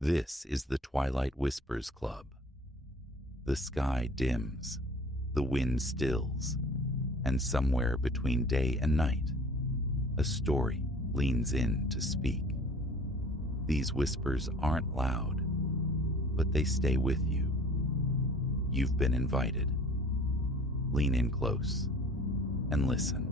This is the Twilight Whispers Club. The sky dims, the wind stills, and somewhere between day and night, a story leans in to speak. These whispers aren't loud, but they stay with you. You've been invited. Lean in close and listen.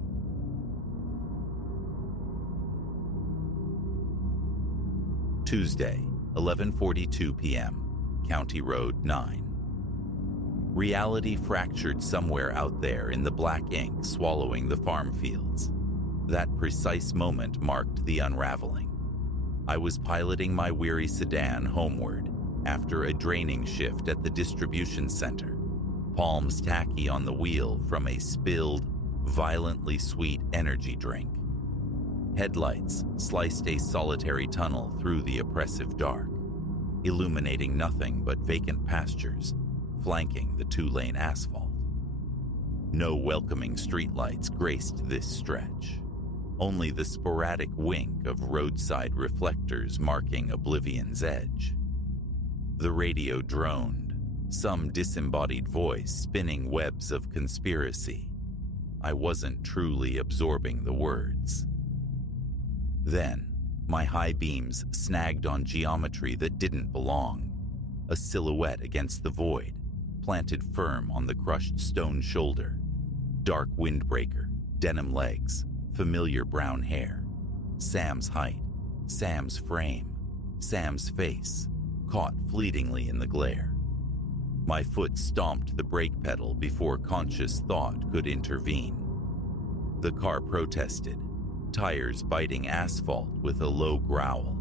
Tuesday, 11:42 p.m., County Road 9. Reality fractured somewhere out there in the black ink swallowing the farm fields. That precise moment marked the unraveling. I was piloting my weary sedan homeward after a draining shift at the distribution center, palms tacky on the wheel from a spilled, violently sweet energy drink. Headlights sliced a solitary tunnel through the oppressive dark, illuminating nothing but vacant pastures flanking the two-lane asphalt. No welcoming streetlights graced this stretch, only the sporadic wink of roadside reflectors marking oblivion's edge. The radio droned, some disembodied voice spinning webs of conspiracy. I wasn't truly absorbing the words. Then, my high beams snagged on geometry that didn't belong, a silhouette against the void, planted firm on the crushed stone shoulder. Dark windbreaker, denim legs, familiar brown hair. Sam's height, Sam's frame, Sam's face, caught fleetingly in the glare. My foot stomped the brake pedal before conscious thought could intervene. The car protested, tires biting asphalt with a low growl.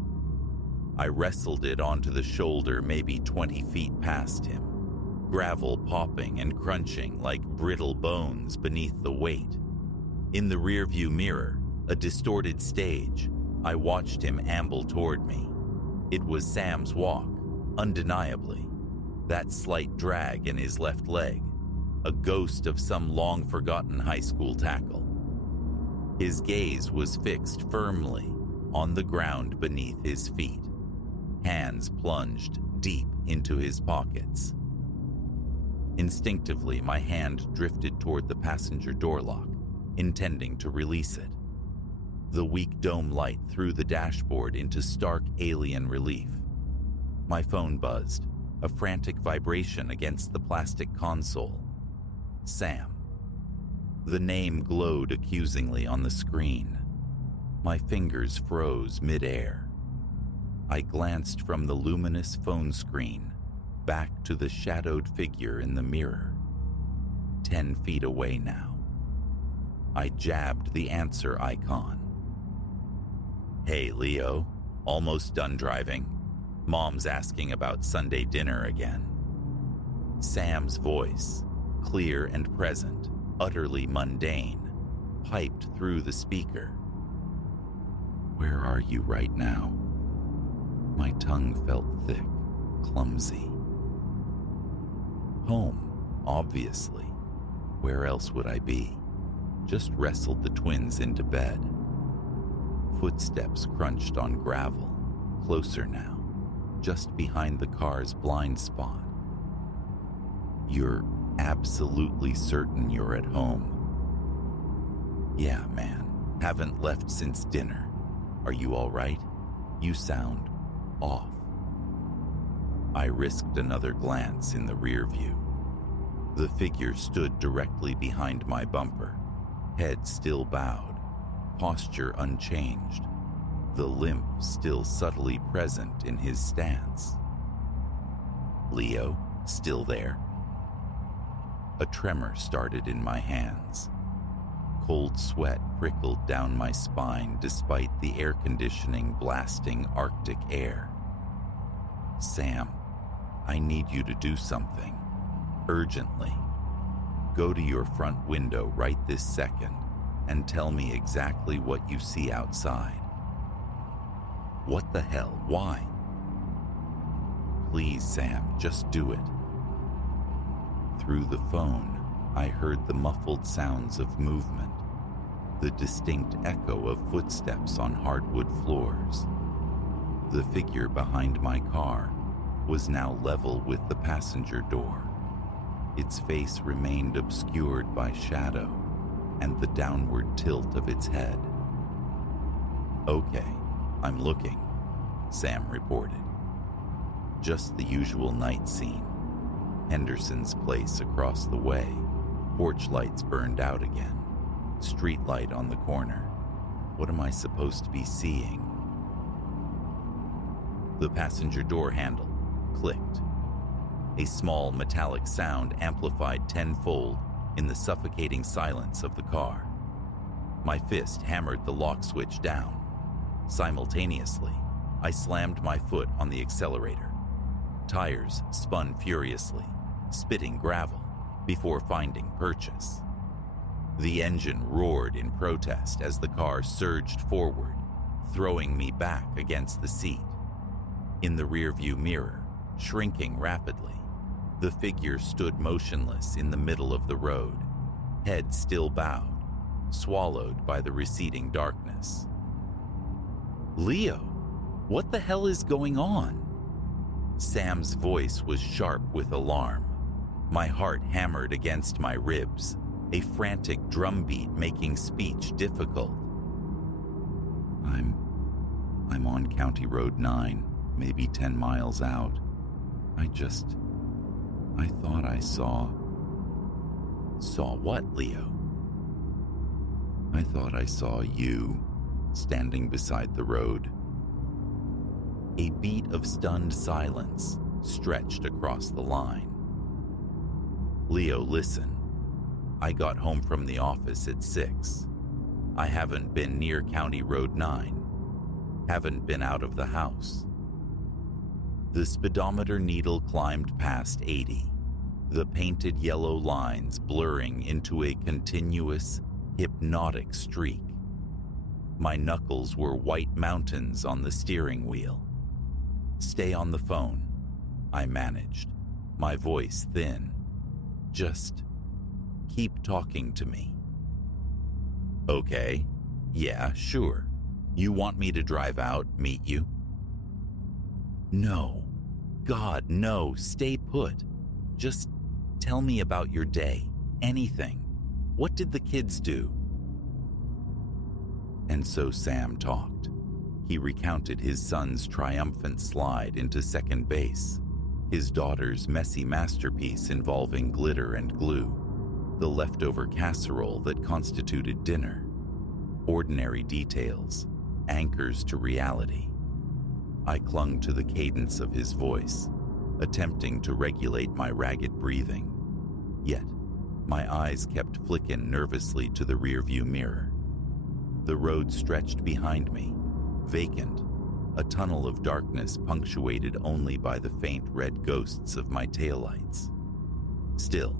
I wrestled it onto the shoulder maybe 20 feet past him, gravel popping and crunching like brittle bones beneath the weight. In the rearview mirror, a distorted stage, I watched him amble toward me. It was Sam's walk, undeniably. That slight drag in his left leg, a ghost of some long-forgotten high school tackle. His gaze was fixed firmly on the ground beneath his feet, hands plunged deep into his pockets. Instinctively, my hand drifted toward the passenger door lock, intending to release it. The weak dome light threw the dashboard into stark alien relief. My phone buzzed, a frantic vibration against the plastic console. Sam. The name glowed accusingly on the screen. My fingers froze mid-air. I glanced from the luminous phone screen back to the shadowed figure in the mirror. 10 feet away now. I jabbed the answer icon. "Hey, Leo. Almost done driving. Mom's asking about Sunday dinner again." Sam's voice, clear and present, utterly mundane, piped through the speaker. "Where are you right now?" My tongue felt thick, clumsy. Home, obviously. Where else would I be? Just wrestled the twins into bed. Footsteps crunched on gravel, closer now, just behind the car's blind spot. "You're absolutely certain you're at home?" "Yeah, man. Haven't left since dinner. Are you all right? You sound off." I risked another glance in the rear view. The figure stood directly behind my bumper, head still bowed, posture unchanged, the limp still subtly present in his stance. Leo, still there? A tremor started in my hands. Cold sweat prickled down my spine despite the air conditioning blasting Arctic air. "Sam, I need you to do something. Urgently. Go to your front window right this second and tell me exactly what you see outside." "What the hell? Why?" "Please, Sam, just do it." Through the phone, I heard the muffled sounds of movement, the distinct echo of footsteps on hardwood floors. The figure behind my car was now level with the passenger door. Its face remained obscured by shadow and the downward tilt of its head. "Okay, I'm looking," Sam reported. Just the usual night scene. Henderson's place across the way. Porch lights burned out again. Street light on the corner. What am I supposed to be seeing? The passenger door handle clicked. A small metallic sound amplified tenfold in the suffocating silence of the car. My fist hammered the lock switch down. Simultaneously, I slammed my foot on the accelerator. Tires spun furiously, spitting gravel before finding purchase. The engine roared in protest as the car surged forward, throwing me back against the seat. In the rearview mirror, shrinking rapidly, the figure stood motionless in the middle of the road, head still bowed, swallowed by the receding darkness. "Leo, what the hell is going on?" Sam's voice was sharp with alarm. My heart hammered against my ribs, a frantic drumbeat making speech difficult. I'm on County Road 9, maybe 10 miles out. I thought I saw... Saw what, Leo? I thought I saw you standing beside the road. A beat of stunned silence stretched across the line. Leo, listen. I got home from the office at 6. I haven't been near County Road 9. Haven't been out of the house. The speedometer needle climbed past 80, the painted yellow lines blurring into a continuous, hypnotic streak. My knuckles were white mountains on the steering wheel. "Stay on the phone," I managed, my voice thin. "Just keep talking to me." "Okay, yeah, sure. You want me to drive out, meet you?" "No. God, no, stay put. Just tell me about your day, anything. What did the kids do?" And so Sam talked. He recounted his son's triumphant slide into second base, his daughter's messy masterpiece involving glitter and glue, the leftover casserole that constituted dinner. Ordinary details, anchors to reality. I clung to the cadence of his voice, attempting to regulate my ragged breathing. Yet, my eyes kept flicking nervously to the rearview mirror. The road stretched behind me, vacant, a tunnel of darkness punctuated only by the faint red ghosts of my taillights. Still,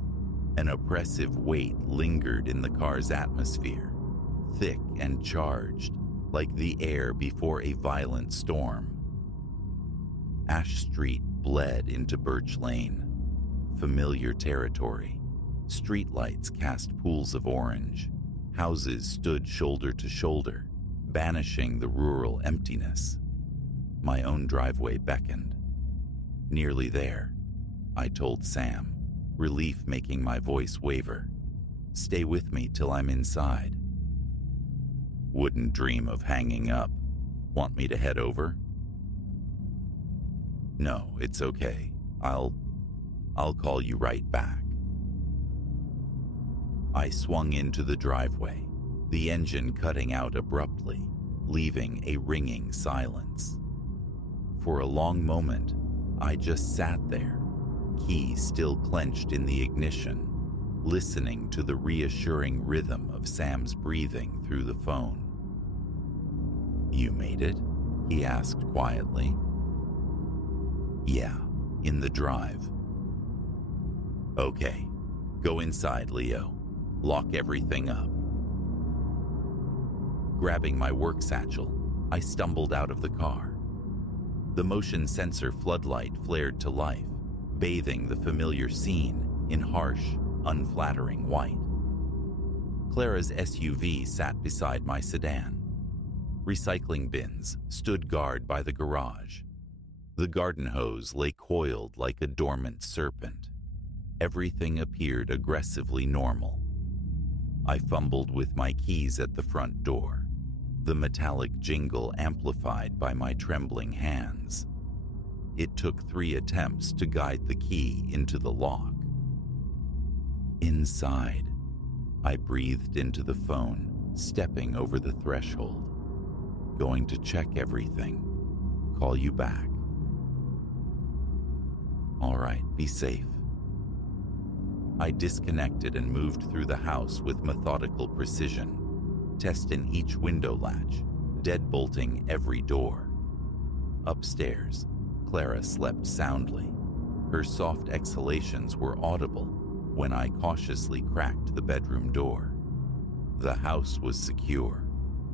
an oppressive weight lingered in the car's atmosphere, thick and charged, like the air before a violent storm. Ash Street bled into Birch Lane, familiar territory. Streetlights cast pools of orange. Houses stood shoulder to shoulder, banishing the rural emptiness. My own driveway beckoned. Nearly there, I told Sam, relief making my voice waver. "Stay with me till I'm inside." "Wouldn't dream of hanging up. Want me to head over?" "No, it's okay. I'll call you right back." I swung into the driveway, the engine cutting out abruptly, leaving a ringing silence. For a long moment, I just sat there, key still clenched in the ignition, listening to the reassuring rhythm of Sam's breathing through the phone. "You made it?" he asked quietly. "Yeah, in the drive." "Okay, go inside, Leo. Lock everything up." Grabbing my work satchel, I stumbled out of the car. The motion sensor floodlight flared to life, bathing the familiar scene in harsh, unflattering white. Clara's SUV sat beside my sedan. Recycling bins stood guard by the garage. The garden hose lay coiled like a dormant serpent. Everything appeared aggressively normal. I fumbled with my keys at the front door, the metallic jingle amplified by my trembling hands. It took 3 attempts to guide the key into the lock. Inside, I breathed into the phone, stepping over the threshold. Going to check everything. Call you back. All right, be safe. I disconnected and moved through the house with methodical precision, testing each window latch, deadbolting every door. Upstairs, Clara slept soundly. Her soft exhalations were audible when I cautiously cracked the bedroom door. The house was secure,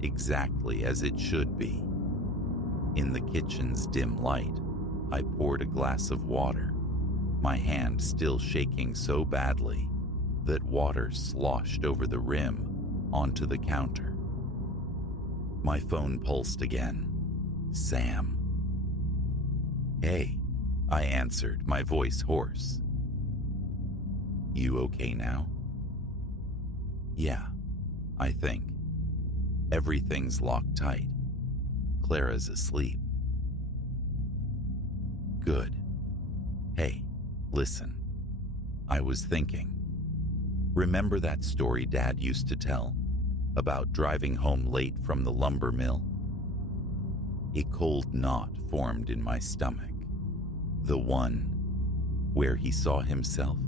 exactly as it should be. In the kitchen's dim light, I poured a glass of water, my hand still shaking so badly that water sloshed over the rim onto the counter. My phone pulsed again. Sam. Hey, I answered, my voice hoarse. You okay now? Yeah, I think. Everything's locked tight. Clara's asleep. Good. Hey, listen. I was thinking. Remember that story Dad used to tell about driving home late from the lumber mill? A cold knot formed in my stomach. The one where he saw himself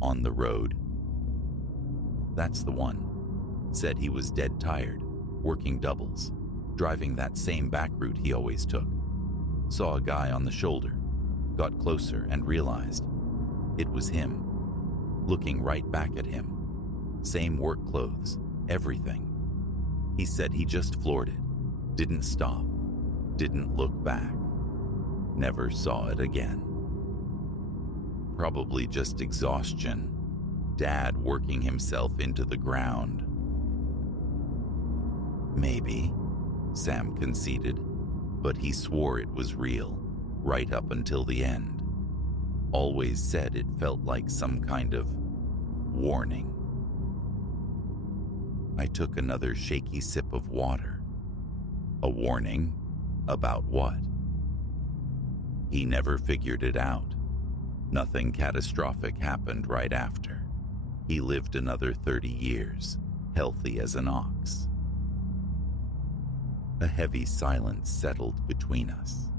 on the road. That's the one. Said he was dead tired, working doubles, driving that same back route he always took. Saw a guy on the shoulder, got closer and realized it was him, looking right back at him. Same work clothes, everything. He said he just floored it, didn't stop, didn't look back, never saw it again. Probably just exhaustion, Dad working himself into the ground. Maybe, Sam conceded, but he swore it was real, right up until the end. Always said it felt like some kind of warning. I took another shaky sip of water. A warning? About what? He never figured it out. Nothing catastrophic happened right after. He lived another 30 years, healthy as an ox. A heavy silence settled between us.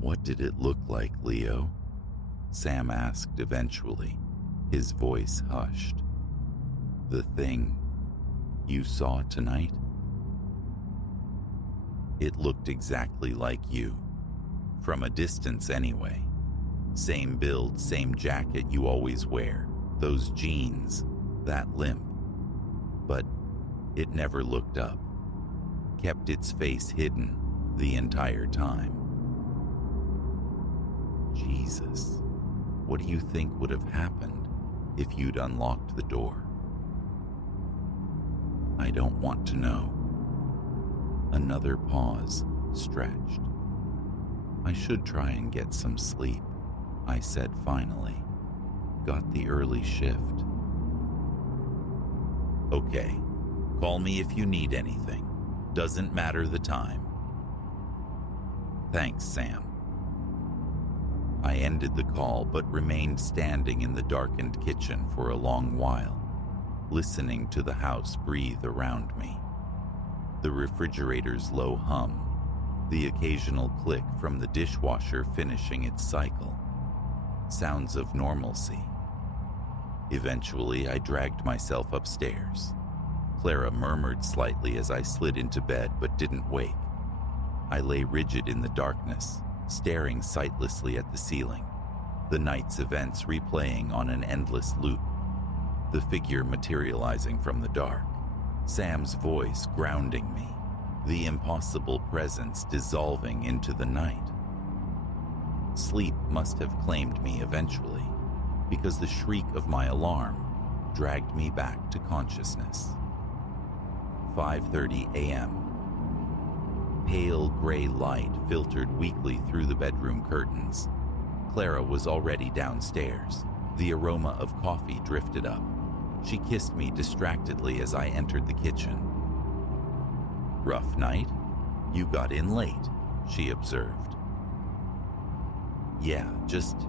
What did it look like, Leo? Sam asked eventually, his voice hushed. The thing you saw tonight? It looked exactly like you. From a distance anyway. Same build, same jacket you always wear, those jeans, that limp. But it never looked up. Kept its face hidden the entire time. Jesus, what do you think would have happened if you'd unlocked the door? I don't want to know. Another pause stretched. I should try and get some sleep, I said finally. Got the early shift. Okay, call me if you need anything. Doesn't matter the time. Thanks, Sam. I ended the call but remained standing in the darkened kitchen for a long while, listening to the house breathe around me. The refrigerator's low hum, the occasional click from the dishwasher finishing its cycle. Sounds of normalcy. Eventually, I dragged myself upstairs. Clara murmured slightly as I slid into bed but didn't wake. I lay rigid in the darkness, staring sightlessly at the ceiling, the night's events replaying on an endless loop, the figure materializing from the dark, Sam's voice grounding me, the impossible presence dissolving into the night. Sleep must have claimed me eventually, because the shriek of my alarm dragged me back to consciousness. 5:30 a.m. pale gray light filtered weakly through the bedroom curtains. Clara was already downstairs. The aroma of coffee drifted up. She kissed me distractedly as I entered the kitchen. "Rough night? You got in late," she observed. "Yeah, just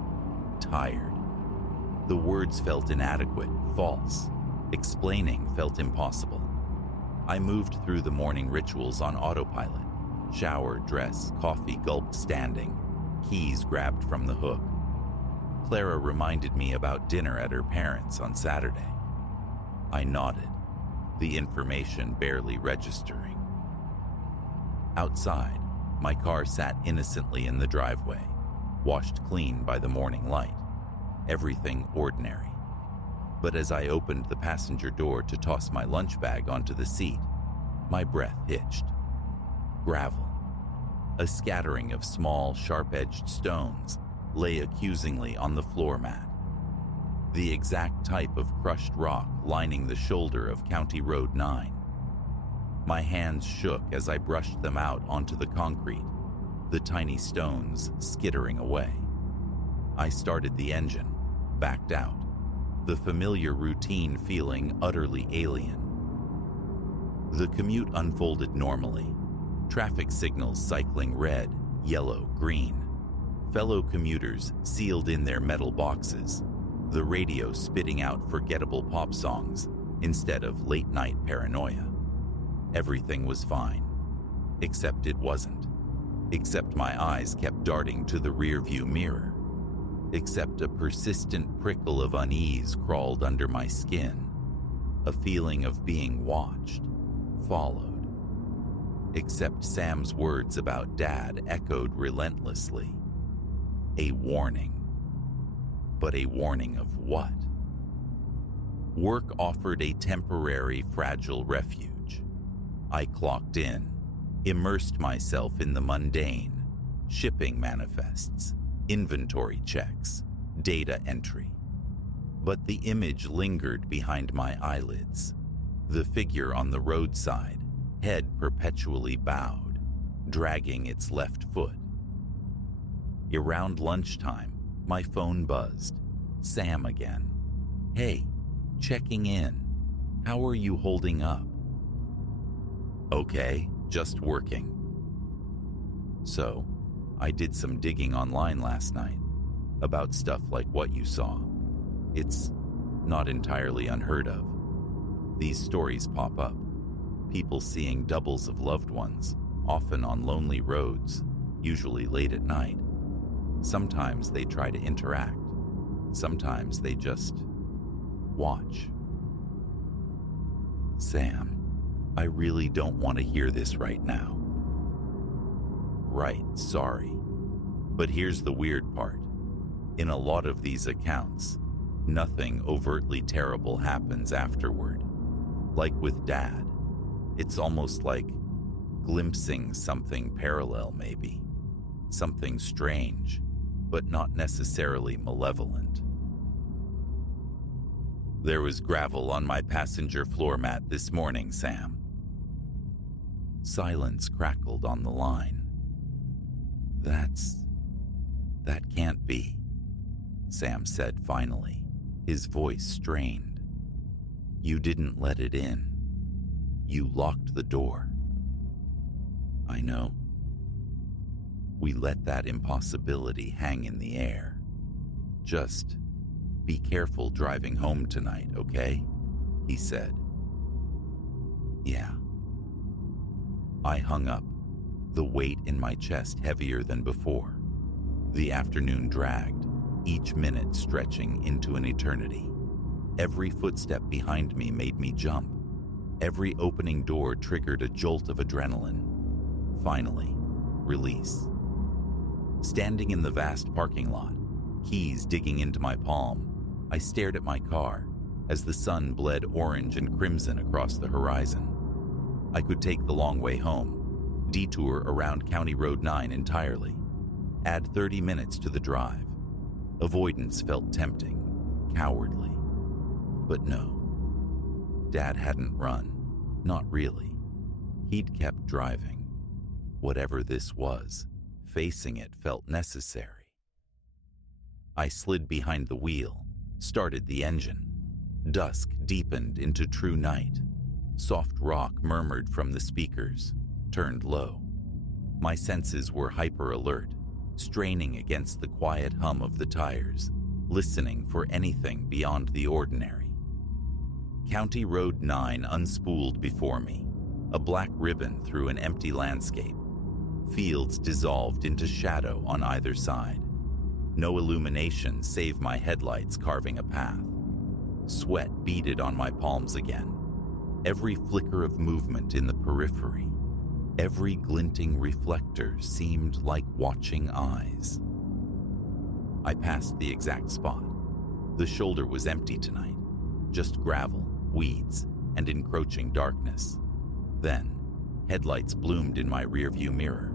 tired." The words felt inadequate, false. Explaining felt impossible. I moved through the morning rituals on autopilot. Shower, dress, coffee gulped standing, keys grabbed from the hook. Clara reminded me about dinner at her parents' on Saturday. I nodded, the information barely registering. Outside, my car sat innocently in the driveway, washed clean by the morning light. Everything ordinary. But as I opened the passenger door to toss my lunch bag onto the seat, my breath hitched. Gravel. A scattering of small, sharp-edged stones lay accusingly on the floor mat. The exact type of crushed rock lining the shoulder of County Road 9. My hands shook as I brushed them out onto the concrete, the tiny stones skittering away. I started the engine, backed out, the familiar routine feeling utterly alien. The commute unfolded normally. Traffic signals cycling red, yellow, green. Fellow commuters sealed in their metal boxes, the radio spitting out forgettable pop songs instead of late-night paranoia. Everything was fine, except it wasn't. Except my eyes kept darting to the rearview mirror. Except a persistent prickle of unease crawled under my skin, a feeling of being watched, followed. Except Sam's words about Dad echoed relentlessly. A warning. But a warning of what? Work offered a temporary, fragile refuge. I clocked in, immersed myself in the mundane, shipping manifests, inventory checks, data entry. But the image lingered behind my eyelids. The figure on the roadside, head perpetually bowed, dragging its left foot. Around lunchtime, my phone buzzed. Sam again. "Hey, checking in. How are you holding up?" "Okay, just working." So, I did some digging online last night about stuff like what you saw. It's not entirely unheard of. These stories pop up. People seeing doubles of loved ones, often on lonely roads, usually late at night. Sometimes they try to interact. Sometimes they just watch. "Sam, I really don't want to hear this right now." "Right, sorry. But here's the weird part. In a lot of these accounts, nothing overtly terrible happens afterward. Like with Dad, it's almost like glimpsing something parallel maybe. Something strange, but not necessarily malevolent." "There was gravel on my passenger floor mat this morning, Sam." Silence crackled on the line. That can't be," Sam said finally, his voice strained. "You didn't let it in. You locked the door." "I know. We let that impossibility hang in the air. Just be careful driving home tonight, okay?" he said. "Yeah." I hung up, the weight in my chest heavier than before. The afternoon dragged, each minute stretching into an eternity. Every footstep behind me made me jump. Every opening door triggered a jolt of adrenaline. Finally, release. Standing in the vast parking lot, keys digging into my palm, I stared at my car as the sun bled orange and crimson across the horizon. I could take the long way home, detour around County Road 9 entirely, add 30 minutes to the drive. Avoidance felt tempting, cowardly. But no. Dad hadn't run. Not really. He'd kept driving. Whatever this was, facing it felt necessary. I slid behind the wheel, started the engine. Dusk deepened into true night. Soft rock murmured from the speakers, turned low. My senses were hyper-alert, straining against the quiet hum of the tires, listening for anything beyond the ordinary. County Road 9 unspooled before me, a black ribbon through an empty landscape. Fields dissolved into shadow on either side. No illumination save my headlights carving a path. Sweat beaded on my palms again. Every flicker of movement in the periphery, every glinting reflector seemed like watching eyes. I passed the exact spot. The shoulder was empty tonight, just gravel, weeds, and encroaching darkness. Then, headlights bloomed in my rearview mirror.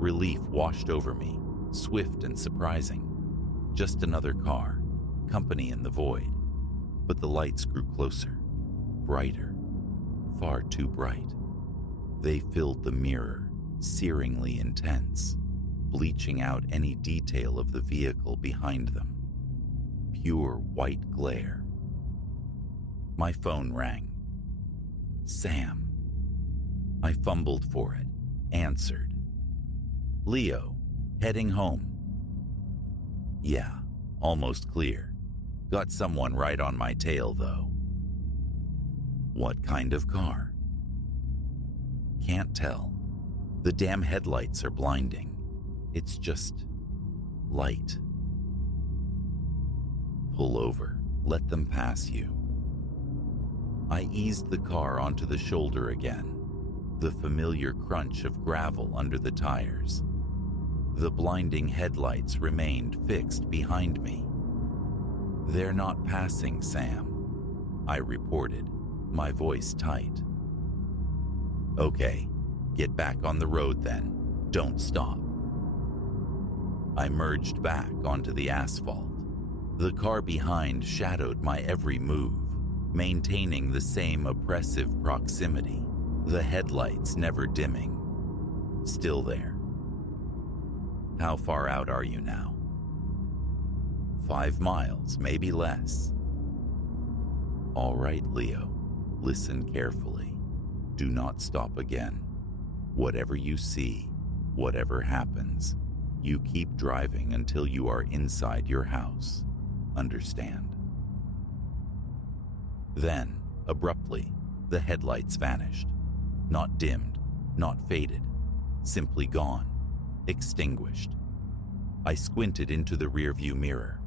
Relief washed over me, swift and surprising. Just another car, company in the void. But the lights grew closer, brighter, far too bright. They filled the mirror, searingly intense, bleaching out any detail of the vehicle behind them. Pure white glare. My phone rang. Sam. I fumbled for it, answered. Leo, heading home. Yeah, almost clear. Got someone right on my tail, though. What kind of car? Can't tell. The damn headlights are blinding. It's just light. Pull over. Let them pass you. I eased the car onto the shoulder again, the familiar crunch of gravel under the tires. The blinding headlights remained fixed behind me. They're not passing, Sam, I reported, my voice tight. Okay, get back on the road then. Don't stop. I merged back onto the asphalt. The car behind shadowed my every move, maintaining the same oppressive proximity, the headlights never dimming. Still there. How far out are you now? 5 miles, maybe less. All right, Leo, listen carefully. Do not stop again. Whatever you see, whatever happens, you keep driving until you are inside your house. Understand? Then, abruptly, the headlights vanished. Not dimmed, not faded, simply gone, extinguished. I squinted into the rearview mirror.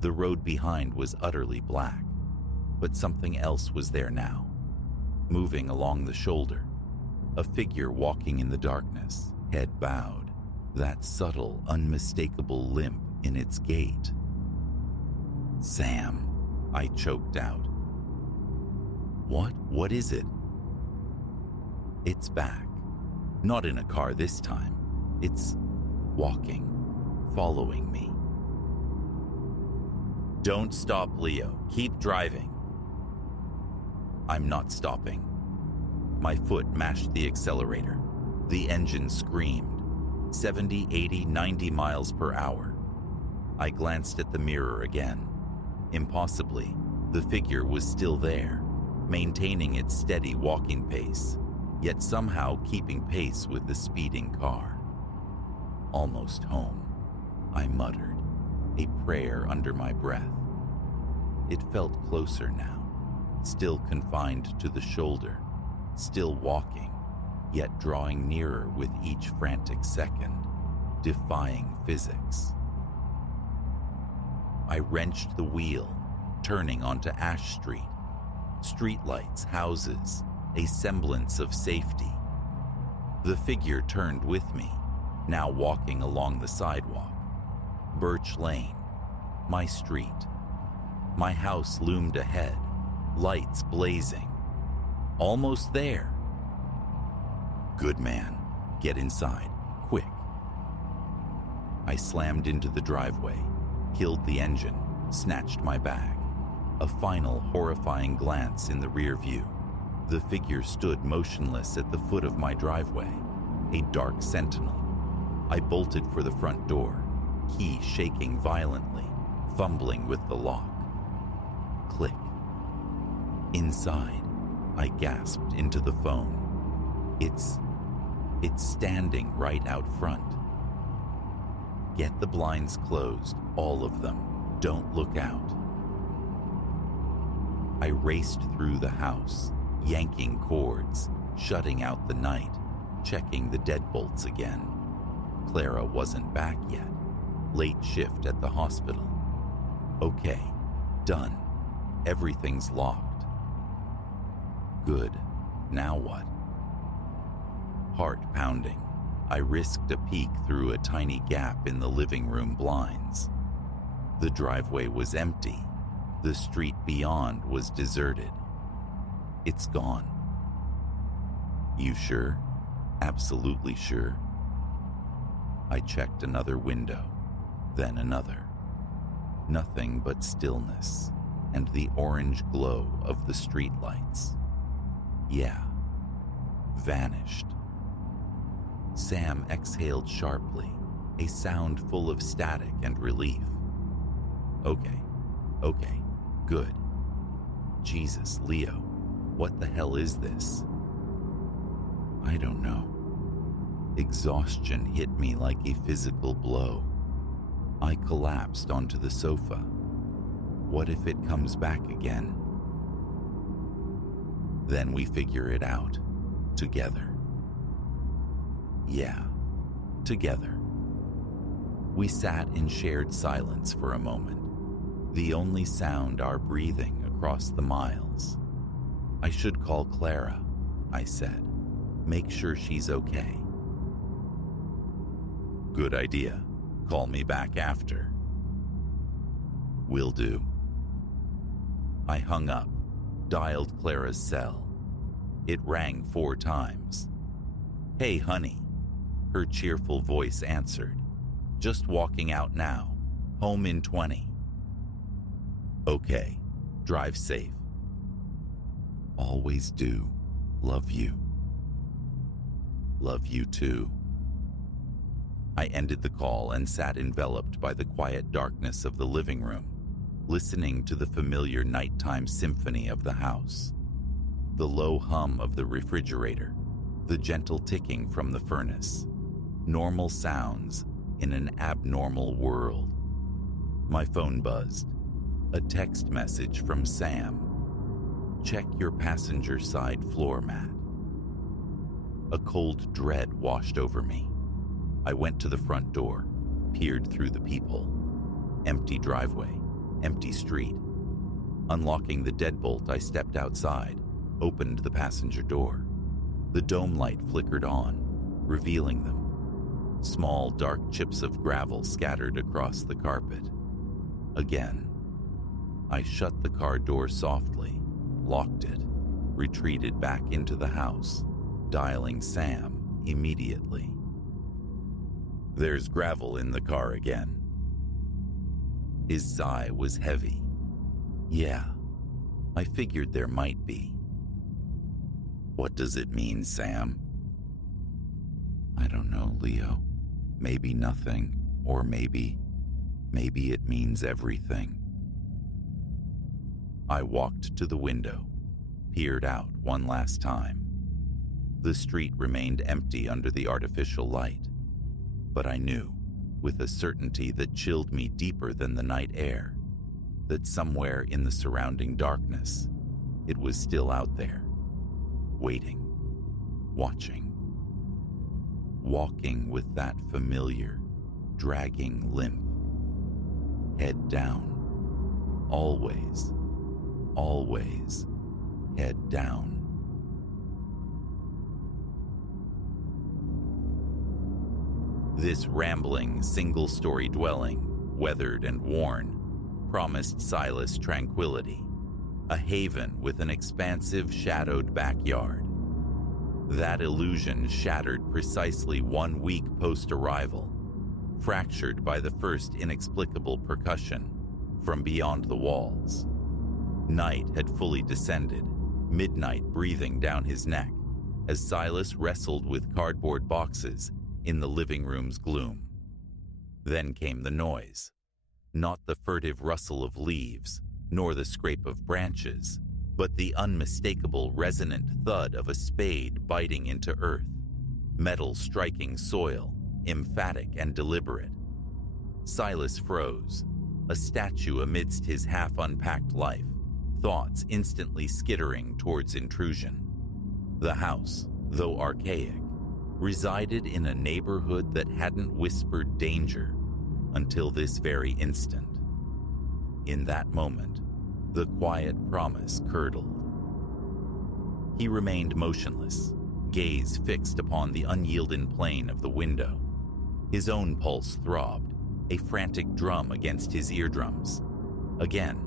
The road behind was utterly black, but something else was there now. Moving along the shoulder, a figure walking in the darkness, head bowed, that subtle, unmistakable limp in its gait. Sam, I choked out. What is it? It's back. Not in a car this time. It's walking, following me. Don't stop, Leo. Keep driving. I'm not stopping. My foot mashed the accelerator. The engine screamed. 70, 80, 90 miles per hour. I glanced at the mirror again. Impossibly, the figure was still there, maintaining its steady walking pace, yet somehow keeping pace with the speeding car. Almost home, I muttered, a prayer under my breath. It felt closer now, still confined to the shoulder, still walking, yet drawing nearer with each frantic second, defying physics. I wrenched the wheel, turning onto Ash Street. Streetlights, houses, a semblance of safety. The figure turned with me, now walking along the sidewalk. Birch Lane, my street. My house loomed ahead, lights blazing. Almost there. Good man, get inside, quick. I slammed into the driveway, killed the engine, snatched my bag. A final horrifying glance in the rear view. The figure stood motionless at the foot of my driveway, a dark sentinel. I bolted for the front door, key shaking violently, fumbling with the lock. Click. Inside, I gasped into the phone. It's standing right out front. Get the blinds closed, all of them. Don't look out. I raced through the house, yanking cords, shutting out the night, checking the deadbolts again. Clara wasn't back yet. Late shift at the hospital. Okay, done. Everything's locked. Good. Now what? Heart pounding, I risked a peek through a tiny gap in the living room blinds. The driveway was empty. The street beyond was deserted. It's gone. You sure? Absolutely sure. I checked another window, then another. Nothing but stillness and the orange glow of the streetlights. Yeah, vanished. Sam exhaled sharply, a sound full of static and relief. Okay, good. Jesus, Leo, what the hell is this? I don't know. Exhaustion hit me like a physical blow. I collapsed onto the sofa. What if it comes back again? Then we figure it out, together. Yeah, together. We sat in shared silence for a moment, the only sound our breathing across the miles. I should call Clara, I said. Make sure she's okay. Good idea. Call me back after. Will do. I hung up, dialed Clara's cell. It rang 4 times. Hey, honey. Her cheerful voice answered. Just walking out now. Home in 20. Okay. Drive safe. Always do. Love you. Love you too. I ended the call and sat enveloped by the quiet darkness of the living room, listening to the familiar nighttime symphony of the house. The low hum of the refrigerator, the gentle ticking from the furnace. Normal sounds in an abnormal world. My phone buzzed. A text message from Sam. Check your passenger side floor mat. A cold dread washed over me. I went to the front door, peered through the peephole. Empty driveway, empty street. Unlocking the deadbolt, I stepped outside, opened the passenger door. The dome light flickered on, revealing them. Small, dark chips of gravel scattered across the carpet. Again, I shut the car door softly, locked it, retreated back into the house, dialing Sam immediately. There's gravel in the car again. His sigh was heavy. Yeah, I figured there might be. What does it mean, Sam? I don't know, Leo. Maybe nothing, or maybe it means everything. I walked to the window, peered out one last time. The street remained empty under the artificial light, but I knew, with a certainty that chilled me deeper than the night air, that somewhere in the surrounding darkness, it was still out there, waiting, watching, walking with that familiar, dragging limp, head down, always, head down. This rambling, single-story dwelling, weathered and worn, promised Silas tranquility, a haven with an expansive, shadowed backyard. That illusion shattered precisely 1 week post-arrival, fractured by the first inexplicable percussion from beyond the walls. Night had fully descended, midnight breathing down his neck, as Silas wrestled with cardboard boxes in the living room's gloom. Then came the noise, not the furtive rustle of leaves, nor the scrape of branches, but the unmistakable resonant thud of a spade biting into earth, metal striking soil, emphatic and deliberate. Silas froze, a statue amidst his half-unpacked life, thoughts instantly skittering towards intrusion. The house, though archaic, resided in a neighborhood that hadn't whispered danger until this very instant. In that moment, the quiet promise curdled. He remained motionless, gaze fixed upon the unyielding plane of the window. His own pulse throbbed, a frantic drum against his eardrums. Again,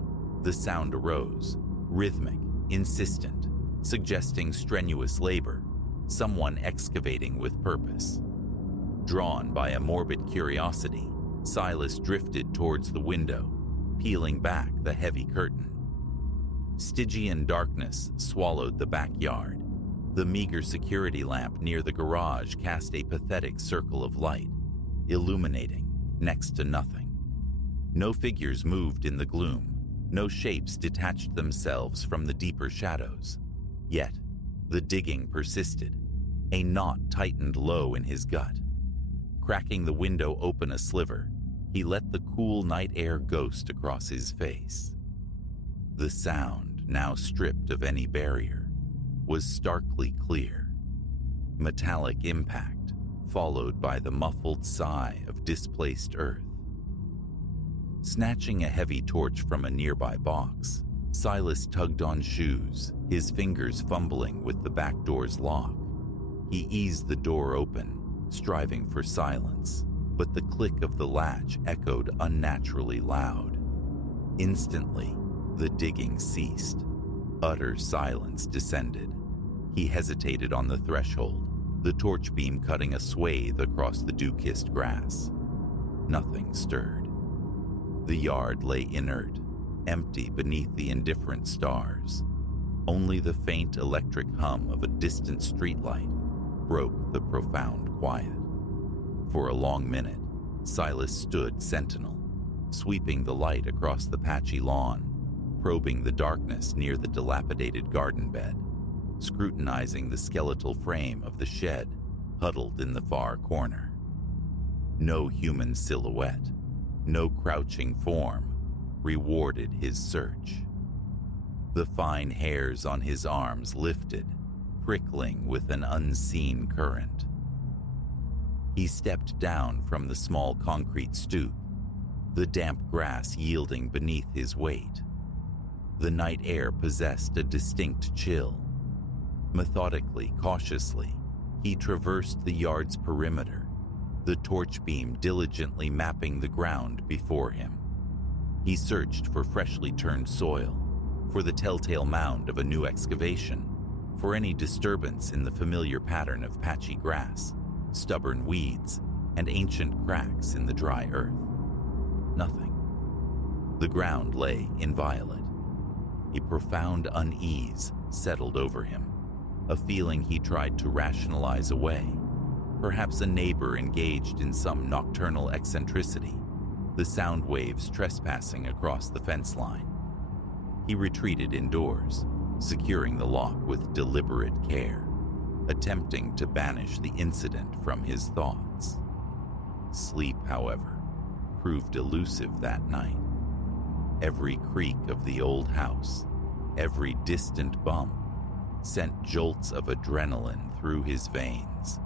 the sound arose, rhythmic, insistent, suggesting strenuous labor, someone excavating with purpose. Drawn by a morbid curiosity, Silas drifted towards the window, peeling back the heavy curtain. Stygian darkness swallowed the backyard. The meager security lamp near the garage cast a pathetic circle of light, illuminating next to nothing. No figures moved in the gloom, no shapes detached themselves from the deeper shadows. Yet, the digging persisted, a knot tightened low in his gut. Cracking the window open a sliver, he let the cool night air ghost across his face. The sound, now stripped of any barrier, was starkly clear. Metallic impact, followed by the muffled sigh of displaced earth. Snatching a heavy torch from a nearby box, Silas tugged on shoes, his fingers fumbling with the back door's lock. He eased the door open, striving for silence, but the click of the latch echoed unnaturally loud. Instantly, the digging ceased. Utter silence descended. He hesitated on the threshold, the torch beam cutting a swathe across the dew-kissed grass. Nothing stirred. The yard lay inert, empty beneath the indifferent stars. Only the faint electric hum of a distant streetlight broke the profound quiet. For a long minute, Silas stood sentinel, sweeping the light across the patchy lawn, probing the darkness near the dilapidated garden bed, scrutinizing the skeletal frame of the shed huddled in the far corner. No human silhouette, no crouching form rewarded his search. The fine hairs on his arms lifted, prickling with an unseen current. He stepped down from the small concrete stoop, the damp grass yielding beneath his weight. The night air possessed a distinct chill. Methodically, cautiously, he traversed the yard's perimeter, the torch beam diligently mapping the ground before him. He searched for freshly turned soil, for the telltale mound of a new excavation, for any disturbance in the familiar pattern of patchy grass, stubborn weeds, and ancient cracks in the dry earth. Nothing. The ground lay inviolate. A profound unease settled over him, a feeling he tried to rationalize away. Perhaps a neighbor engaged in some nocturnal eccentricity, the sound waves trespassing across the fence line. He retreated indoors, securing the lock with deliberate care, attempting to banish the incident from his thoughts. Sleep, however, proved elusive that night. Every creak of the old house, every distant bump, sent jolts of adrenaline through his veins.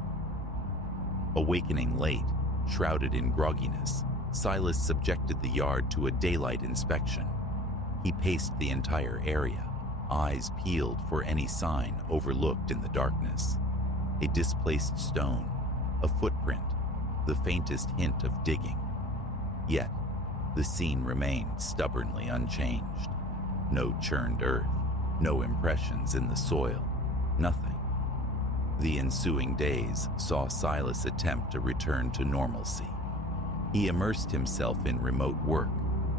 Awakening late, shrouded in grogginess, Silas subjected the yard to a daylight inspection. He paced the entire area, eyes peeled for any sign overlooked in the darkness. A displaced stone, a footprint, the faintest hint of digging. Yet, the scene remained stubbornly unchanged. No churned earth, no impressions in the soil, nothing. The ensuing days saw Silas attempt to return to normalcy. He immersed himself in remote work,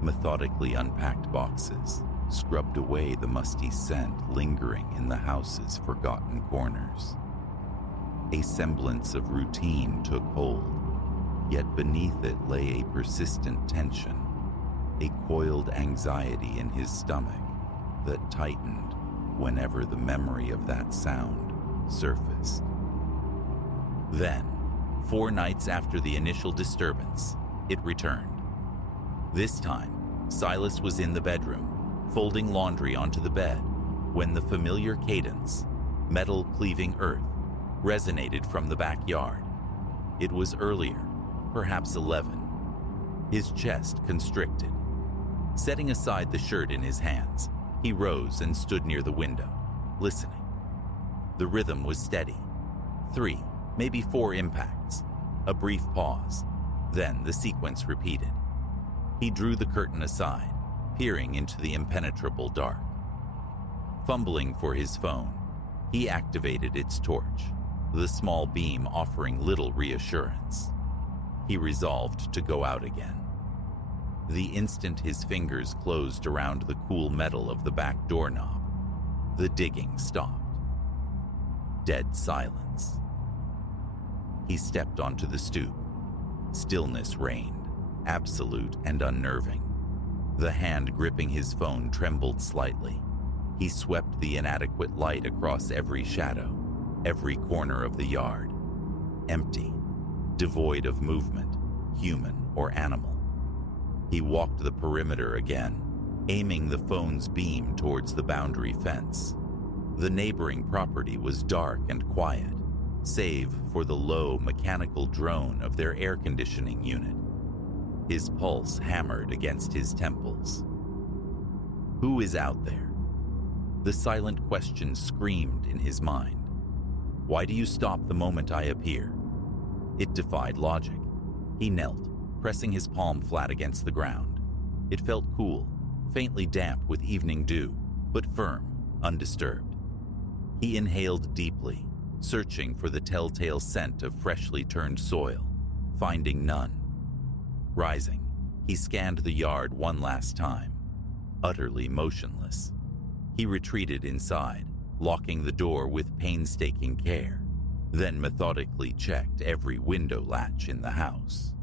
methodically unpacked boxes, scrubbed away the musty scent lingering in the house's forgotten corners. A semblance of routine took hold, yet beneath it lay a persistent tension, a coiled anxiety in his stomach that tightened whenever the memory of that sound surfaced. Then, 4 nights after the initial disturbance, it returned. This time, Silas was in the bedroom, folding laundry onto the bed, when the familiar cadence, metal cleaving earth, resonated from the backyard. It was earlier, perhaps 11. His chest constricted. Setting aside the shirt in his hands, he rose and stood near the window, listening. The rhythm was steady. 3, maybe 4 impacts, a brief pause, then the sequence repeated. He drew the curtain aside, peering into the impenetrable dark. Fumbling for his phone, he activated its torch, the small beam offering little reassurance. He resolved to go out again. The instant his fingers closed around the cool metal of the back doorknob, the digging stopped. Dead silence. He stepped onto the stoop. Stillness reigned, absolute and unnerving. The hand gripping his phone trembled slightly. He swept the inadequate light across every shadow, every corner of the yard. Empty, devoid of movement, human or animal. He walked the perimeter again, aiming the phone's beam towards the boundary fence. The neighboring property was dark and quiet, save for the low mechanical drone of their air conditioning unit. His pulse hammered against his temples. Who is out there? The silent question screamed in his mind. Why do you stop the moment I appear? It defied logic. He knelt, pressing his palm flat against the ground. It felt cool, faintly damp with evening dew, but firm, undisturbed. He inhaled deeply, searching for the telltale scent of freshly turned soil, finding none. Rising, he scanned the yard one last time, utterly motionless. He retreated inside, locking the door with painstaking care, then methodically checked every window latch in the house.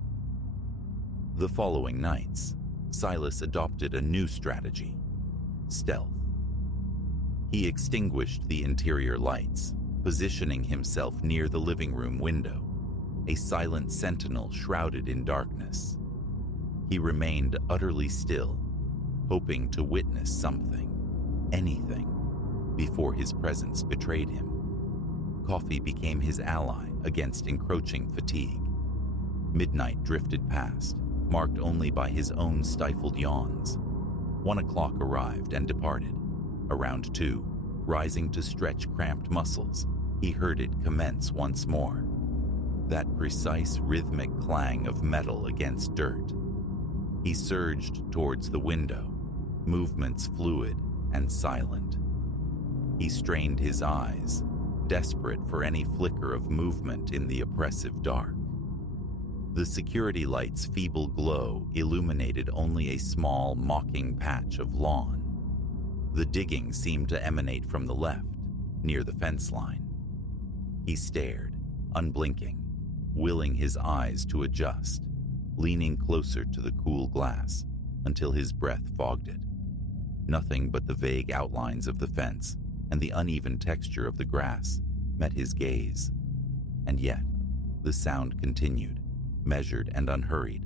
The following nights, Silas adopted a new strategy: stealth. He extinguished the interior lights, positioning himself near the living room window, a silent sentinel shrouded in darkness. He remained utterly still, hoping to witness something, anything, before his presence betrayed him. Coffee became his ally against encroaching fatigue. Midnight drifted past, marked only by his own stifled yawns. 1 o'clock arrived and departed. Around 2, rising to stretch cramped muscles, he heard it commence once more. That precise rhythmic clang of metal against dirt. He surged towards the window, movements fluid and silent. He strained his eyes, desperate for any flicker of movement in the oppressive dark. The security light's feeble glow illuminated only a small, mocking patch of lawn. The digging seemed to emanate from the left, near the fence line. He stared, unblinking, willing his eyes to adjust, leaning closer to the cool glass until his breath fogged it. Nothing but the vague outlines of the fence and the uneven texture of the grass met his gaze. And yet, the sound continued, measured and unhurried,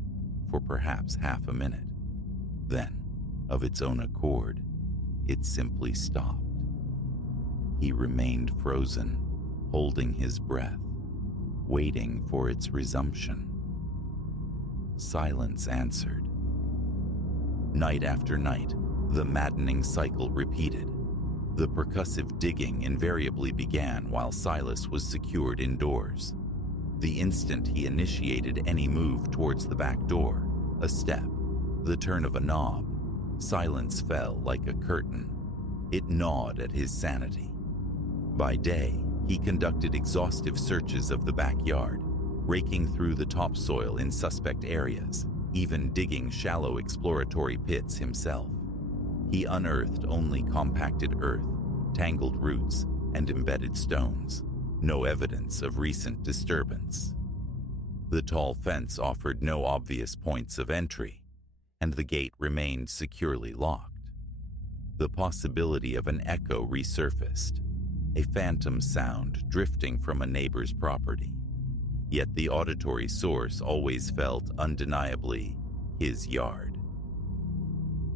for perhaps half a minute. Then, of its own accord, it simply stopped. He remained frozen, holding his breath, waiting for its resumption. Silence answered. Night after night, the maddening cycle repeated. The percussive digging invariably began while Silas was secured indoors. The instant he initiated any move towards the back door, a step, the turn of a knob, silence fell like a curtain. It gnawed at his sanity. By day, he conducted exhaustive searches of the backyard, raking through the topsoil in suspect areas, even digging shallow exploratory pits himself. He unearthed only compacted earth, tangled roots, and embedded stones. no evidence of recent disturbance. The tall fence offered no obvious points of entry, and the gate remained securely locked. The possibility of an echo resurfaced, a phantom sound drifting from a neighbor's property. Yet the auditory source always felt undeniably his yard.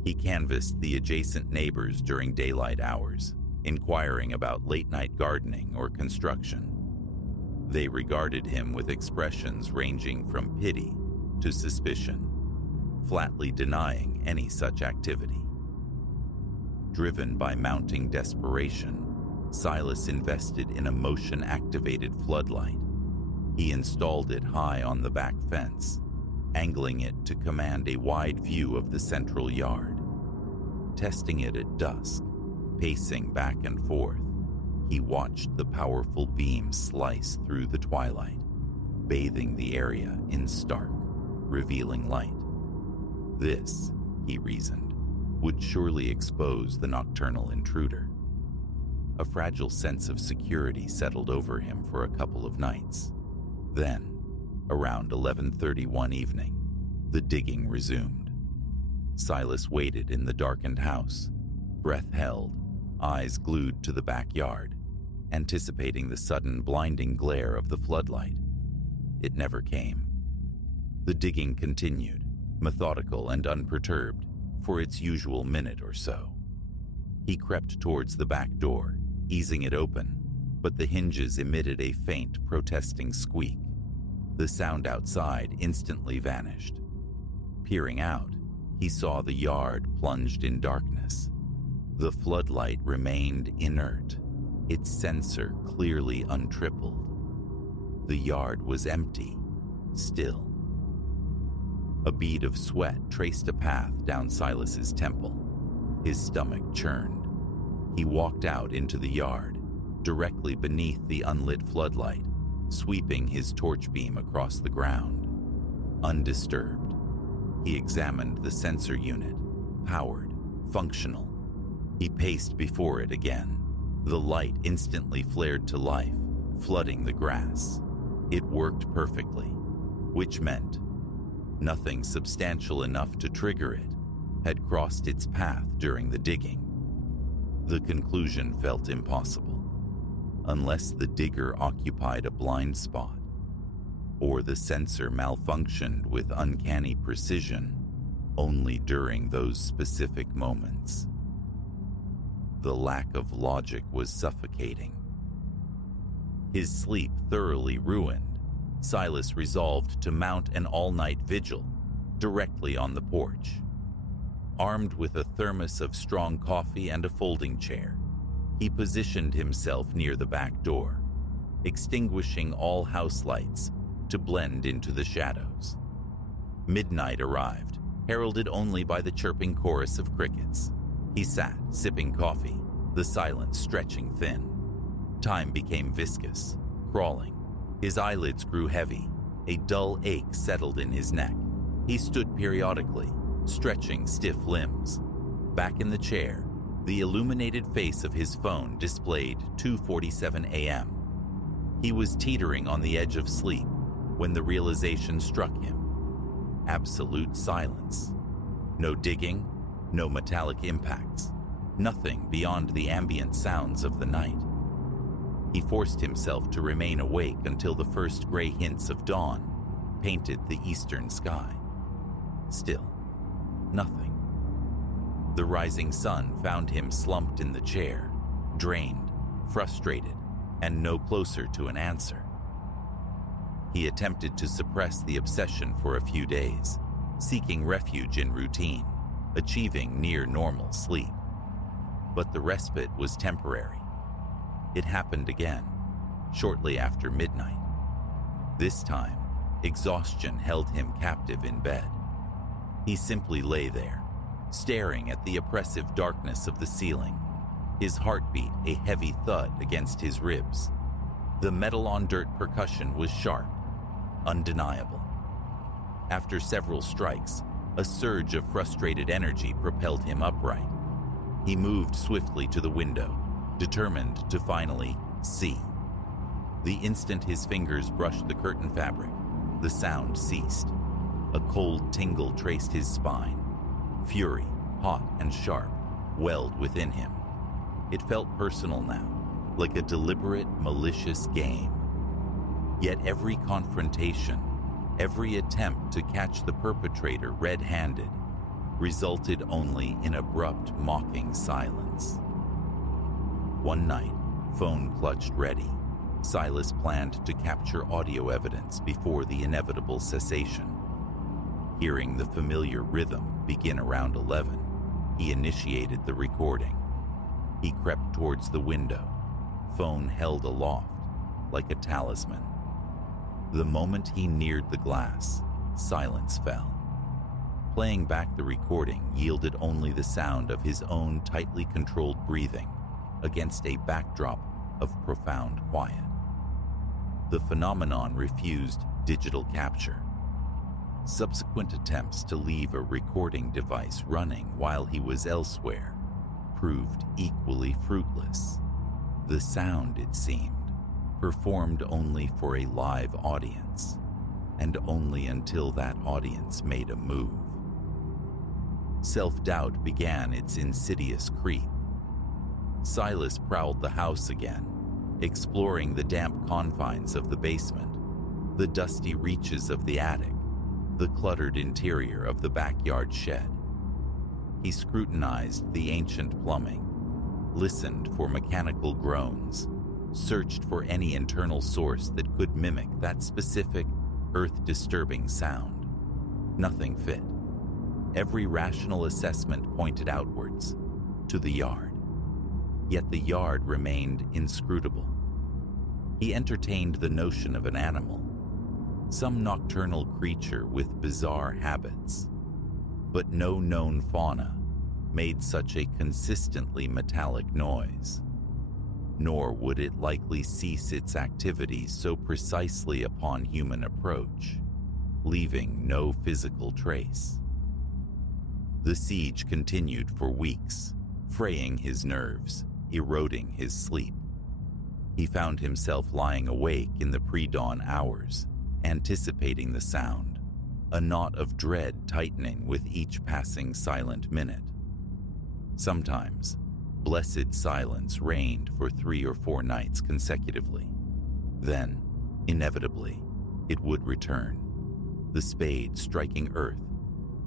He canvassed the adjacent neighbors during daylight hours, inquiring about late-night gardening or construction. They regarded him with expressions ranging from pity to suspicion, flatly denying any such activity. Driven by mounting desperation, Silas invested in a motion-activated floodlight. He installed it high on the back fence, angling it to command a wide view of the central yard. Testing it at dusk, pacing back and forth, he watched the powerful beam slice through the twilight, bathing the area in stark, revealing light. This, he reasoned, would surely expose the nocturnal intruder. A fragile sense of security settled over him for a couple of nights. Then, around 11:30 evening, the digging resumed. Silas waited in the darkened house, breath held, eyes glued to the backyard, anticipating the sudden blinding glare of the floodlight. It never came. The digging continued, methodical and unperturbed, for its usual minute or so. He crept towards the back door, easing it open, but the hinges emitted a faint, protesting squeak. The sound outside instantly vanished. Peering out, he saw the yard plunged in darkness. The floodlight remained inert, its sensor clearly untripled. The yard was empty, still. A bead of sweat traced a path down Silas's temple. His stomach churned. He walked out into the yard, directly beneath the unlit floodlight, sweeping his torch beam across the ground. Undisturbed, he examined the sensor unit, powered, functional. He paced before it again. The light instantly flared to life, flooding the grass. It worked perfectly, which meant nothing substantial enough to trigger it had crossed its path during the digging. The conclusion felt impossible, unless the digger occupied a blind spot, or the sensor malfunctioned with uncanny precision only during those specific moments. The lack of logic was suffocating. His sleep thoroughly ruined, Silas resolved to mount an all-night vigil directly on the porch. Armed with a thermos of strong coffee and a folding chair, he positioned himself near the back door, extinguishing all house lights to blend into the shadows. Midnight arrived, heralded only by the chirping chorus of crickets. He sat, sipping coffee, the silence stretching thin. Time became viscous, crawling. His eyelids grew heavy. A dull ache settled in his neck. He stood periodically, stretching stiff limbs. Back in the chair, the illuminated face of his phone displayed 2:47 a.m. He was teetering on the edge of sleep when the realization struck him. Absolute silence. No digging, no metallic impacts, nothing beyond the ambient sounds of the night. He forced himself to remain awake until the first gray hints of dawn painted the eastern sky. Still, nothing. The rising sun found him slumped in the chair, drained, frustrated, and no closer to an answer. He attempted to suppress the obsession for a few days, seeking refuge in routine, achieving near normal sleep. But the respite was temporary. It happened again, shortly after midnight. This time, exhaustion held him captive in bed. He simply lay there, staring at the oppressive darkness of the ceiling, his heartbeat a heavy thud against his ribs. The metal-on-dirt percussion was sharp, undeniable. After several strikes, a surge of frustrated energy propelled him upright. He moved swiftly to the window, determined to finally see. The instant his fingers brushed the curtain fabric, the sound ceased. A cold tingle traced his spine. Fury, hot and sharp, welled within him. It felt personal now, like a deliberate, malicious game. Yet every confrontation, every attempt to catch the perpetrator red-handed, resulted only in abrupt, mocking silence. One night, phone clutched ready, Silas planned to capture audio evidence before the inevitable cessation. Hearing the familiar rhythm begin around 11, he initiated the recording. He crept towards the window, phone held aloft like a talisman. The moment he neared the glass, silence fell. Playing back the recording yielded only the sound of his own tightly controlled breathing against a backdrop of profound quiet. The phenomenon refused digital capture. Subsequent attempts to leave a recording device running while he was elsewhere proved equally fruitless. The sound, it seemed, performed only for a live audience, and only until that audience made a move. Self-doubt began its insidious creep. Silas prowled the house again, exploring the damp confines of the basement, the dusty reaches of the attic, the cluttered interior of the backyard shed. He scrutinized the ancient plumbing, listened for mechanical groans, searched for any internal source that could mimic that specific, earth-disturbing sound. Nothing fit. Every rational assessment pointed outwards, to the yard. Yet the yard remained inscrutable. He entertained the notion of an animal, some nocturnal creature with bizarre habits, but no known fauna made such a consistently metallic noise. Nor would it likely cease its activities so precisely upon human approach, leaving no physical trace. The siege continued for weeks, fraying his nerves, eroding his sleep. He found himself lying awake in the pre-dawn hours, anticipating the sound, a knot of dread tightening with each passing silent minute. Sometimes, blessed silence reigned for 3 or 4 nights consecutively. Then, inevitably, it would return, the spade striking earth,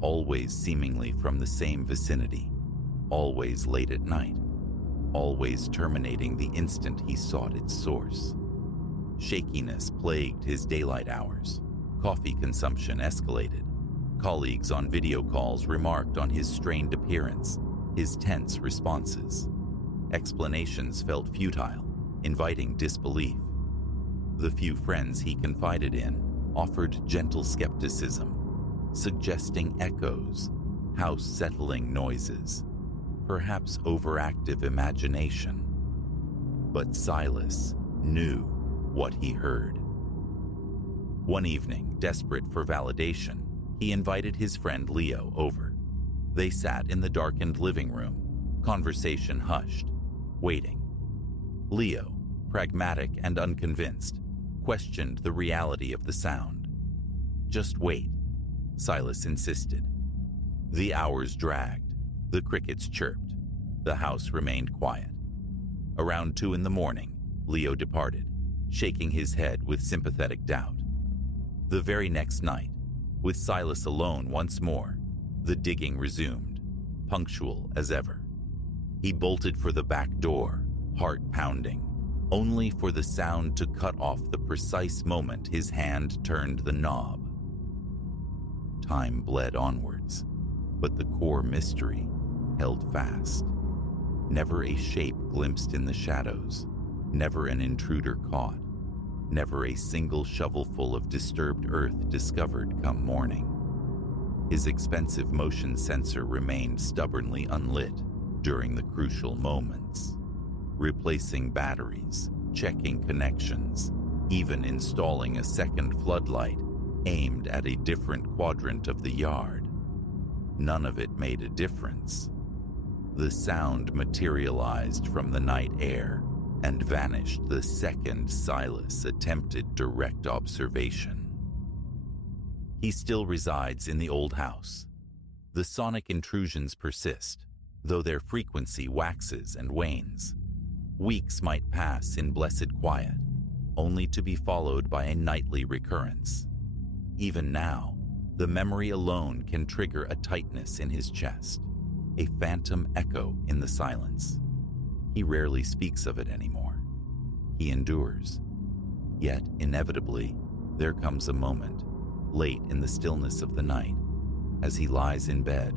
always seemingly from the same vicinity, always late at night, always terminating the instant he sought its source. Shakiness plagued his daylight hours. Coffee consumption escalated. Colleagues on video calls remarked on his strained appearance, his tense responses. Explanations felt futile, inviting disbelief. The few friends he confided in offered gentle skepticism, suggesting echoes, house-settling noises, perhaps overactive imagination. But Silas knew what he heard. One evening, desperate for validation, he invited his friend Leo over. They sat in the darkened living room, conversation hushed, waiting. Leo, pragmatic and unconvinced, questioned the reality of the sound. "Just wait," Silas insisted. The hours dragged, the crickets chirped, the house remained quiet. Around 2 a.m, Leo departed, shaking his head with sympathetic doubt. The very next night, with Silas alone once more, the digging resumed, punctual as ever. He bolted for the back door, heart pounding, only for the sound to cut off the precise moment his hand turned the knob. Time bled onwards, but the core mystery held fast. Never a shape glimpsed in the shadows, never an intruder caught, never a single shovelful of disturbed earth discovered come morning. His expensive motion sensor remained stubbornly unlit during the crucial moments, replacing batteries, checking connections, even installing a second floodlight aimed at a different quadrant of the yard. None of it made a difference. The sound materialized from the night air, and vanished the second Silas attempted direct observation. He still resides in the old house. The sonic intrusions persist, though their frequency waxes and wanes. Weeks might pass in blessed quiet, only to be followed by a nightly recurrence. Even now, the memory alone can trigger a tightness in his chest, a phantom echo in the silence. He rarely speaks of it anymore. He endures. Yet, inevitably, there comes a moment, late in the stillness of the night, as he lies in bed,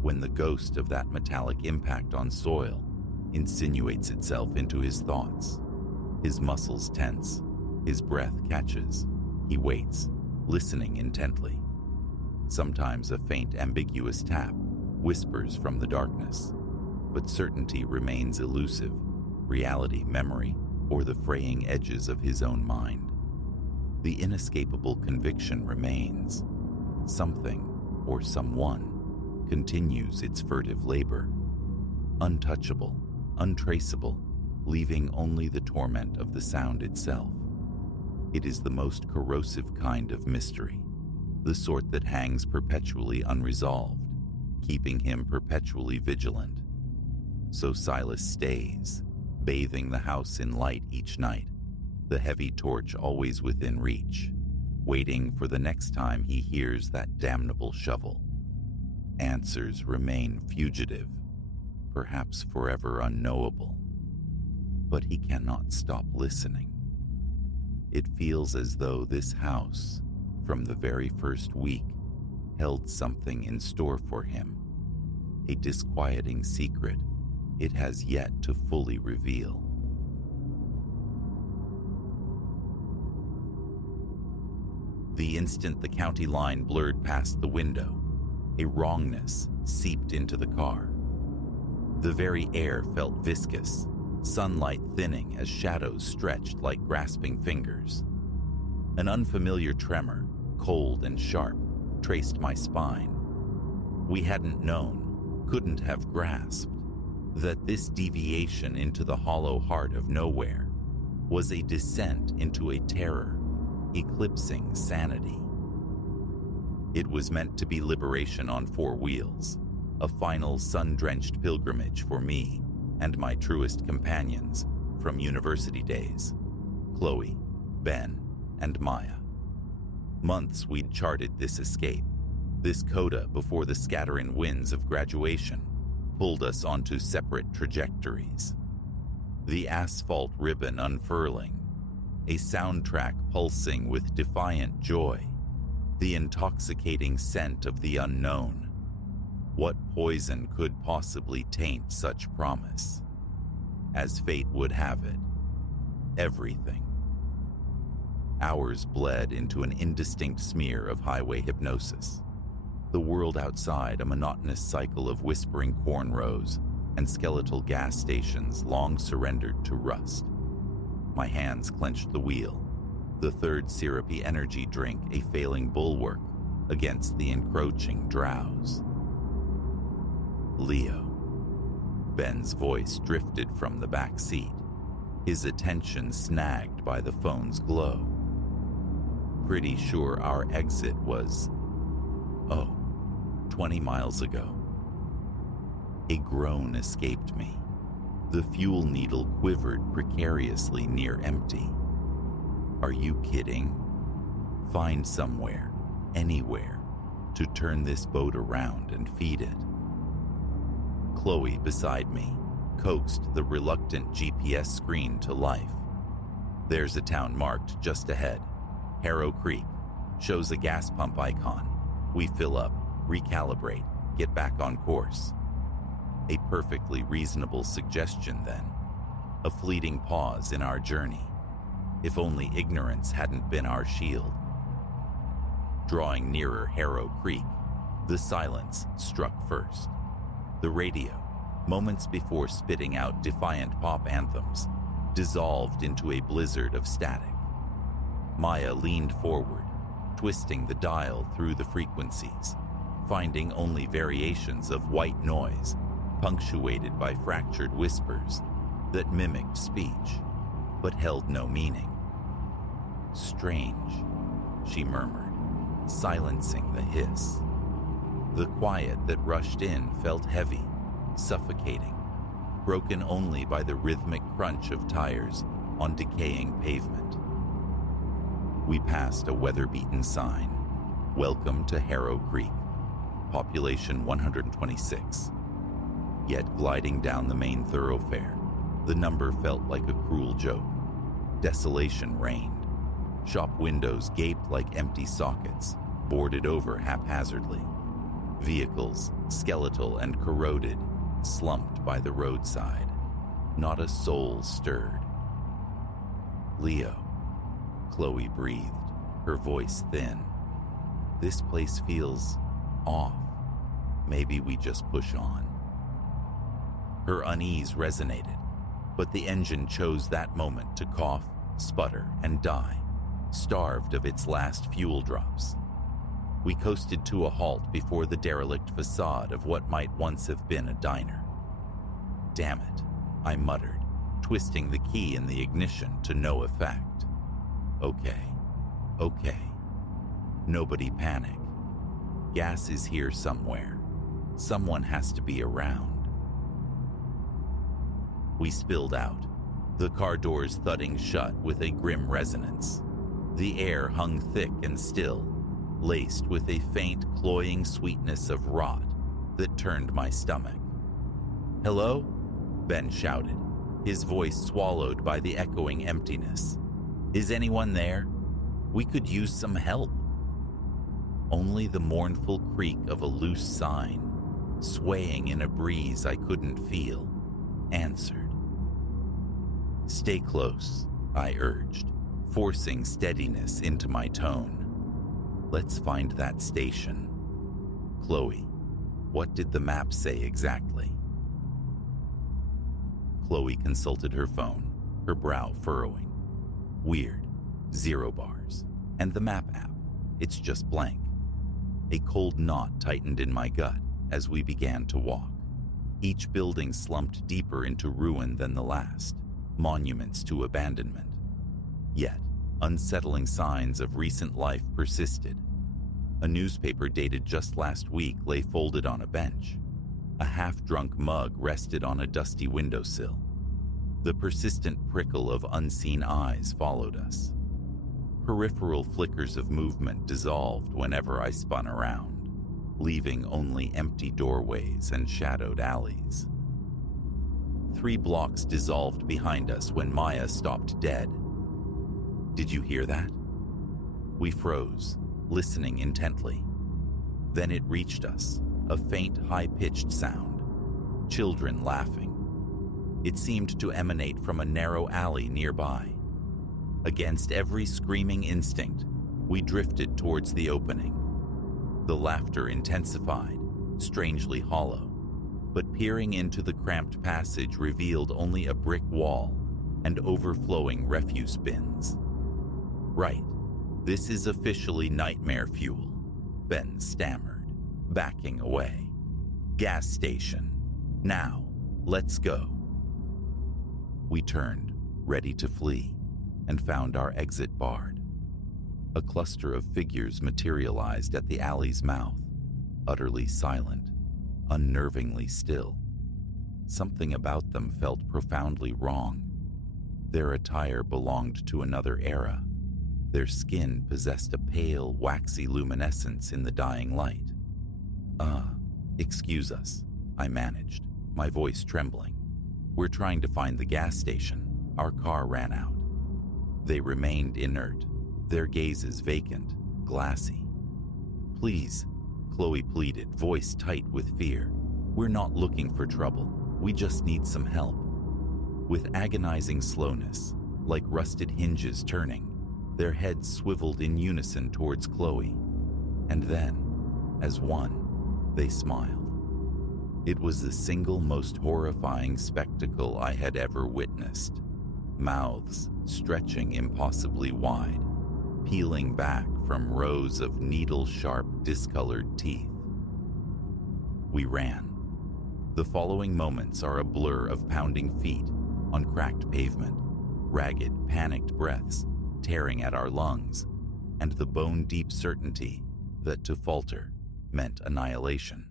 when the ghost of that metallic impact on soil insinuates itself into his thoughts. His muscles tense, his breath catches. He waits, listening intently. Sometimes a faint, ambiguous tap whispers from the darkness, but certainty remains elusive, reality, memory, or the fraying edges of his own mind. The inescapable conviction remains. Something, or someone, continues its furtive labor. Untouchable, untraceable, leaving only the torment of the sound itself. It is the most corrosive kind of mystery, the sort that hangs perpetually unresolved, keeping him perpetually vigilant. So Silas stays, bathing the house in light each night, the heavy torch always within reach, waiting for the next time he hears that damnable shovel. Answers remain fugitive, perhaps forever unknowable. But he cannot stop listening. It feels as though this house, from the very first week, held something in store for him, a disquieting secret it has yet to fully reveal. The instant the county line blurred past the window, a wrongness seeped into the car. The very air felt viscous, sunlight thinning as shadows stretched like grasping fingers. An unfamiliar tremor, cold and sharp, traced my spine. We hadn't known, couldn't have grasped, that this deviation into the hollow heart of nowhere was a descent into a terror, eclipsing sanity. It was meant to be liberation on four wheels, a final sun-drenched pilgrimage for me and my truest companions from university days, Chloe, Ben, and Maya. Months we'd charted this escape, this coda before the scattering winds of graduation pulled us onto separate trajectories. The asphalt ribbon unfurling, a soundtrack pulsing with defiant joy, the intoxicating scent of the unknown. What poison could possibly taint such promise? As fate would have it, everything. Hours bled into an indistinct smear of highway hypnosis. The world outside a monotonous cycle of whispering corn rows and skeletal gas stations long surrendered to rust. My hands clenched the wheel, the third syrupy energy drink a failing bulwark against the encroaching drowse. Leo. Ben's voice drifted from the back seat, his attention snagged by the phone's glow. Pretty sure our exit was, 20 miles ago. A groan escaped me. The fuel needle quivered precariously near empty. Are you kidding? Find somewhere, anywhere, to turn this boat around and feed it. Chloe, beside me, coaxed the reluctant GPS screen to life. There's a town marked just ahead, Harrow Creek, shows a gas pump icon. We fill up, recalibrate, get back on course. A perfectly reasonable suggestion then, a fleeting pause in our journey. If only ignorance hadn't been our shield. Drawing nearer Harrow Creek, the silence struck first. The radio, moments before spitting out defiant pop anthems, dissolved into a blizzard of static. Maya leaned forward, twisting the dial through the frequencies, finding only variations of white noise, punctuated by fractured whispers, that mimicked speech, but held no meaning. "Strange," she murmured, silencing the hiss. The quiet that rushed in felt heavy, suffocating, broken only by the rhythmic crunch of tires on decaying pavement. We passed a weather-beaten sign, "Welcome to Harrow Creek, population 126. Yet gliding down the main thoroughfare, the number felt like a cruel joke. Desolation reigned. Shop windows gaped like empty sockets, boarded over haphazardly. Vehicles, skeletal and corroded, slumped by the roadside. Not a soul stirred. "Leo," Chloe breathed, her voice thin. "This place feels off. Maybe we just push on." Her unease resonated, but the engine chose that moment to cough, sputter, and die, starved of its last fuel drops. We coasted to a halt before the derelict facade of what might once have been a diner. "Damn it," I muttered, twisting the key in the ignition to no effect. Okay. Nobody panic. Gas is here somewhere. Someone has to be around." We spilled out, the car doors thudding shut with a grim resonance. The air hung thick and still, laced with a faint, cloying sweetness of rot that turned my stomach. "Hello?" Ben shouted, his voice swallowed by the echoing emptiness. "Is anyone there? We could use some help." Only the mournful creak of a loose sign, swaying in a breeze I couldn't feel, answered. "Stay close," I urged, forcing steadiness into my tone. "Let's find that station. Chloe, what did the map say exactly?" Chloe consulted her phone, her brow furrowing. "Weird. 0 bars. And the map app, it's just blank." A cold knot tightened in my gut as we began to walk. Each building slumped deeper into ruin than the last, monuments to abandonment. Yet, unsettling signs of recent life persisted. A newspaper dated just last week lay folded on a bench. A half-drunk mug rested on a dusty windowsill. The persistent prickle of unseen eyes followed us. Peripheral flickers of movement dissolved whenever I spun around, leaving only empty doorways and shadowed alleys. 3 blocks dissolved behind us when Maya stopped dead. "Did you hear that?" We froze, listening intently. Then it reached us, a faint, high-pitched sound. Children laughing. It seemed to emanate from a narrow alley nearby. Against every screaming instinct, we drifted towards the opening. The laughter intensified, strangely hollow, but peering into the cramped passage revealed only a brick wall and overflowing refuse bins. "Right, this is officially nightmare fuel," Ben stammered, backing away. "Gas station. Now, let's go." We turned, ready to flee, and found our exit barred. A cluster of figures materialized at the alley's mouth, utterly silent, unnervingly still. Something about them felt profoundly wrong. Their attire belonged to another era. Their skin possessed a pale, waxy luminescence in the dying light. Excuse us," I managed, my voice trembling. "We're trying to find the gas station. Our car ran out." They remained inert, their gazes vacant, glassy. "Please," Chloe pleaded, voice tight with fear. "We're not looking for trouble. We just need some help." With agonizing slowness, like rusted hinges turning, their heads swiveled in unison towards Chloe. And then, as one, they smiled. It was the single most horrifying spectacle I had ever witnessed. Mouths stretching impossibly wide, peeling back from rows of needle-sharp, discolored teeth. We ran. The following moments are a blur of pounding feet, on cracked pavement, ragged, panicked breaths tearing at our lungs, and the bone-deep certainty that to falter meant annihilation.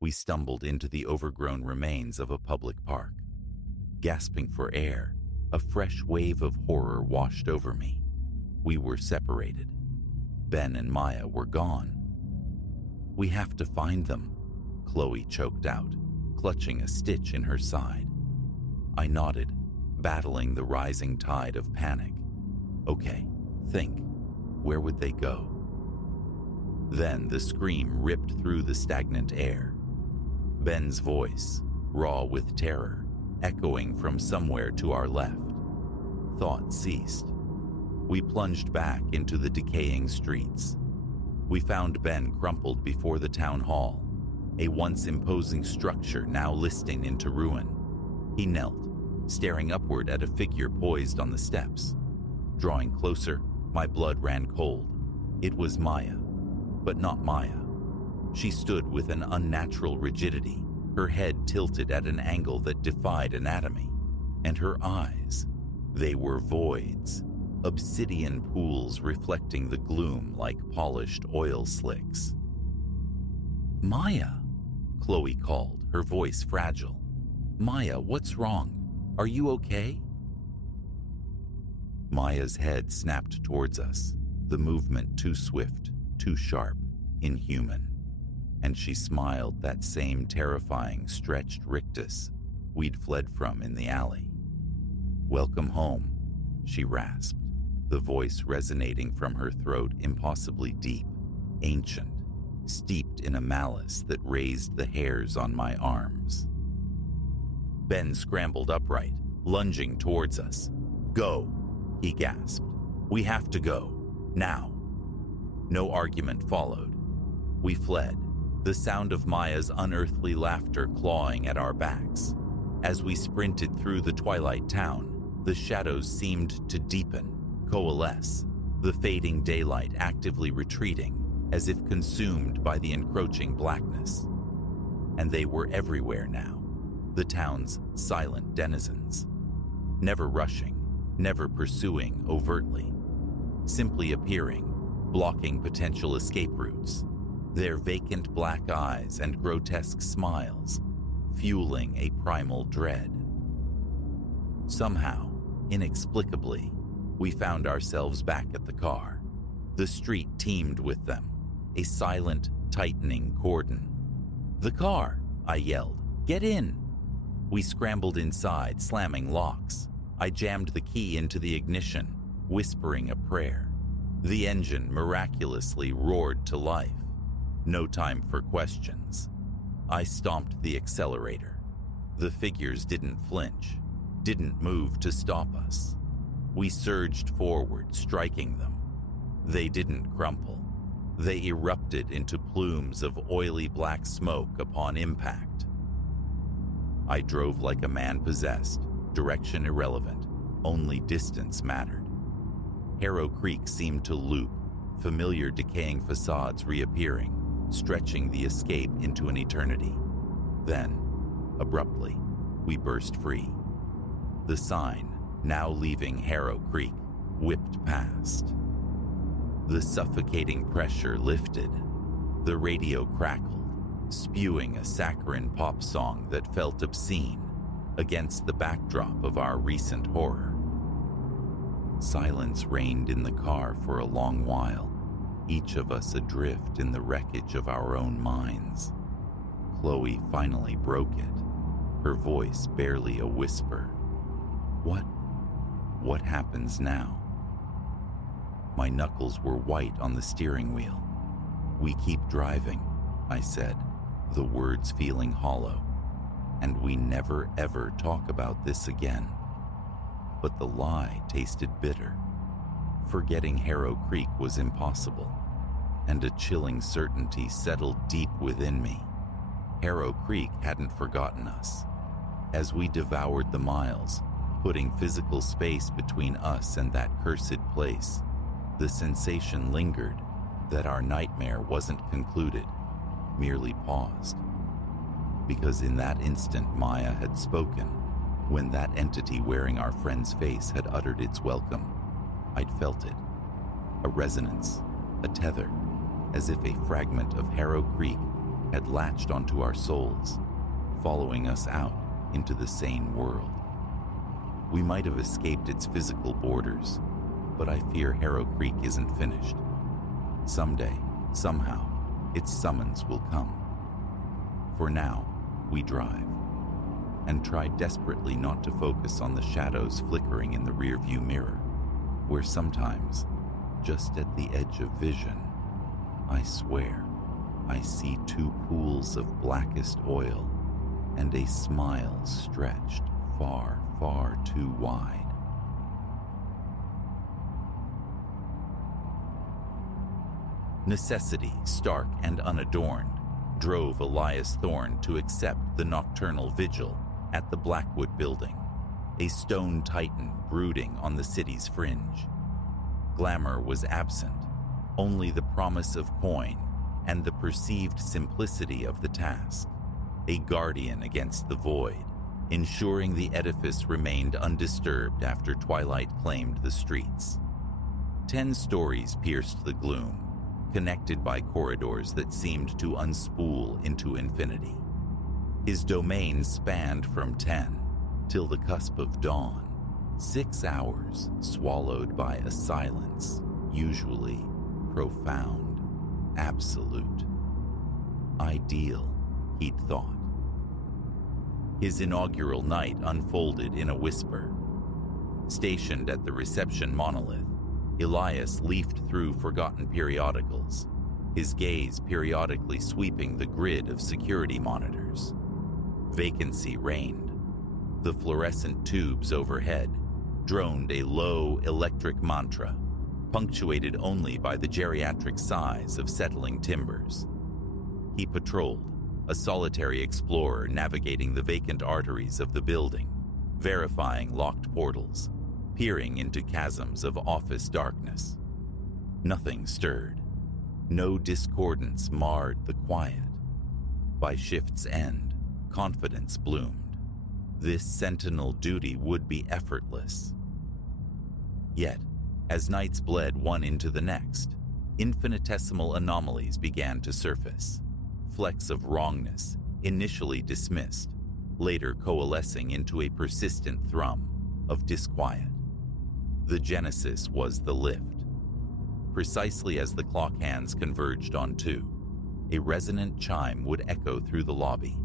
We stumbled into the overgrown remains of a public park. Gasping for air, a fresh wave of horror washed over me. We were separated. Ben and Maya were gone. "We have to find them," Chloe choked out, clutching a stitch in her side. I nodded, battling the rising tide of panic. Okay, think. Where would they go? Then the scream ripped through the stagnant air. Ben's voice, raw with terror, echoing from somewhere to our left. Thought ceased. We plunged back into the decaying streets. We found Ben crumpled before the town hall, a once imposing structure now listing into ruin. He knelt, staring upward at a figure poised on the steps. Drawing closer, my blood ran cold. It was Maya, but not Maya. She stood with an unnatural rigidity, her head tilted at an angle that defied anatomy. And her eyes, they were voids, obsidian pools reflecting the gloom like polished oil slicks. "Maya," Chloe called, her voice fragile. "Maya, what's wrong? Are you okay?" Maya's head snapped towards us, the movement too swift, too sharp, inhuman. And she smiled that same terrifying stretched rictus we'd fled from in the alley. "Welcome home," she rasped, the voice resonating from her throat impossibly deep, ancient, steeped in a malice that raised the hairs on my arms. Ben scrambled upright, lunging towards us. "Go," he gasped. "We have to go. Now." No argument followed. We fled, the sound of Maya's unearthly laughter clawing at our backs. As we sprinted through the twilight town, the shadows seemed to deepen, coalesce, the fading daylight actively retreating, as if consumed by the encroaching blackness. And they were everywhere now, the town's silent denizens. Never rushing, never pursuing overtly. Simply appearing, blocking potential escape routes. Their vacant black eyes and grotesque smiles, fueling a primal dread. Somehow, inexplicably, we found ourselves back at the car. The street teemed with them, a silent, tightening cordon. "The car!" I yelled. "Get in!" We scrambled inside, slamming locks. I jammed the key into the ignition, whispering a prayer. The engine miraculously roared to life. No time for questions. I stomped the accelerator. The figures didn't flinch, didn't move to stop us. We surged forward, striking them. They didn't crumple. They erupted into plumes of oily black smoke upon impact. I drove like a man possessed, direction irrelevant, only distance mattered. Harrow Creek seemed to loop, familiar decaying facades reappearing, stretching the escape into an eternity. Then, abruptly, we burst free. The sign, now leaving Harrow Creek, whipped past. The suffocating pressure lifted. The radio crackled, spewing a saccharine pop song that felt obscene against the backdrop of our recent horror. Silence reigned in the car for a long while, each of us adrift in the wreckage of our own minds. Chloe finally broke it, her voice barely a whisper. What happens now?" My knuckles were white on the steering wheel. "We keep driving," I said, the words feeling hollow. "And we never ever talk about this again." But the lie tasted bitter. Forgetting Harrow Creek was impossible, and a chilling certainty settled deep within me. Harrow Creek hadn't forgotten us. As we devoured the miles, putting physical space between us and that cursed place, the sensation lingered that our nightmare wasn't concluded, merely paused. Because in that instant Maya had spoken, When that entity wearing our friend's face had uttered its welcome, I'd felt it. A resonance, a tether, as if a fragment of Harrow Creek had latched onto our souls, following us out into the sane world. We might have escaped its physical borders, but I fear Harrow Creek isn't finished. Someday, somehow, its summons will come. For now, we drive, and try desperately not to focus on the shadows flickering in the rearview mirror, where sometimes, just at the edge of vision, I swear, I see two pools of blackest oil and a smile stretched far, far too wide. Necessity, stark and unadorned, drove Elias Thorne to accept the nocturnal vigil at the Blackwood Building, a stone titan brooding on the city's fringe. Glamour was absent, only the promise of coin and the perceived simplicity of the task, a guardian against the void, ensuring the edifice remained undisturbed after twilight claimed the streets. 10 stories pierced the gloom, connected by corridors that seemed to unspool into infinity. His domain spanned from 10 till the cusp of dawn, 6 hours swallowed by a silence, usually profound, absolute. Ideal, he'd thought. His inaugural night unfolded in a whisper. Stationed at the reception monolith, Elias leafed through forgotten periodicals, his gaze periodically sweeping the grid of security monitors. Vacancy reigned. The fluorescent tubes overhead droned a low electric mantra, punctuated only by the geriatric sighs of settling timbers. He patrolled, a solitary explorer navigating the vacant arteries of the building, verifying locked portals, peering into chasms of office darkness. Nothing stirred. No discordance marred the quiet. By shift's end, confidence bloomed. This sentinel duty would be effortless. Yet, as nights bled one into the next, infinitesimal anomalies began to surface. Flecks of wrongness, initially dismissed, later coalescing into a persistent thrum of disquiet. The genesis was the lift. Precisely as the clock hands converged on 2, a resonant chime would echo through the lobby,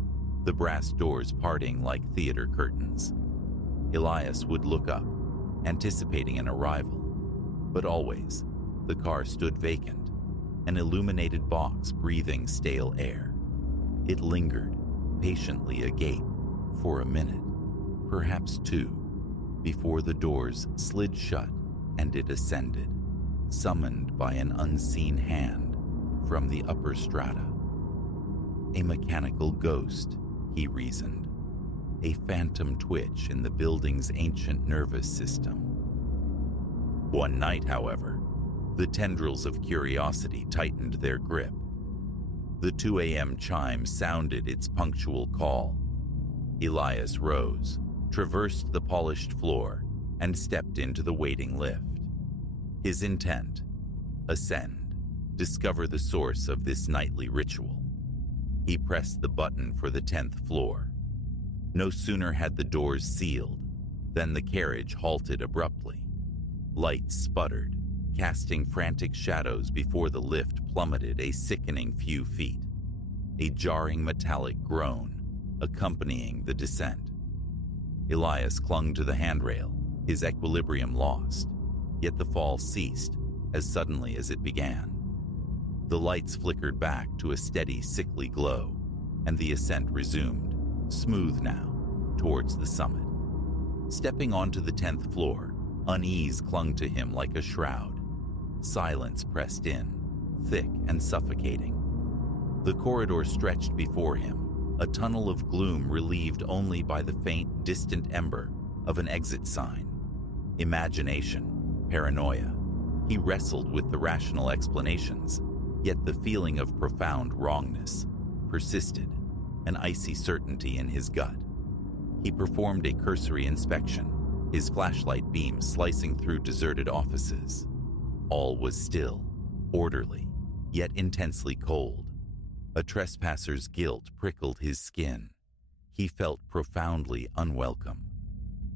the brass doors parting like theater curtains. Elias would look up, anticipating an arrival, but always, the car stood vacant, an illuminated box breathing stale air. It lingered, patiently agape, for a minute, perhaps 2, before the doors slid shut and it ascended, summoned by an unseen hand from the upper strata. A mechanical ghost, he reasoned, a phantom twitch in the building's ancient nervous system. One night, however, the tendrils of curiosity tightened their grip. The 2 a.m. chime sounded its punctual call. Elias rose, traversed the polished floor, and stepped into the waiting lift. His intent: ascend, discover the source of this nightly ritual. He pressed the button for the 10th floor. No sooner had the doors sealed than the carriage halted abruptly. Lights sputtered, casting frantic shadows before the lift plummeted a sickening few feet. A jarring metallic groan accompanying the descent. Elias clung to the handrail, his equilibrium lost, yet the fall ceased as suddenly as it began. The lights flickered back to a steady, sickly glow, and the ascent resumed, smooth now, towards the summit. Stepping onto the 10th floor, unease clung to him like a shroud. Silence pressed in, thick and suffocating. The corridor stretched before him, a tunnel of gloom relieved only by the faint, distant ember of an exit sign. Imagination, paranoia. He wrestled with the rational explanations, yet the feeling of profound wrongness persisted, an icy certainty in his gut. He performed a cursory inspection, his flashlight beam slicing through deserted offices. All was still, orderly, yet intensely cold. A trespasser's guilt prickled his skin. He felt profoundly unwelcome.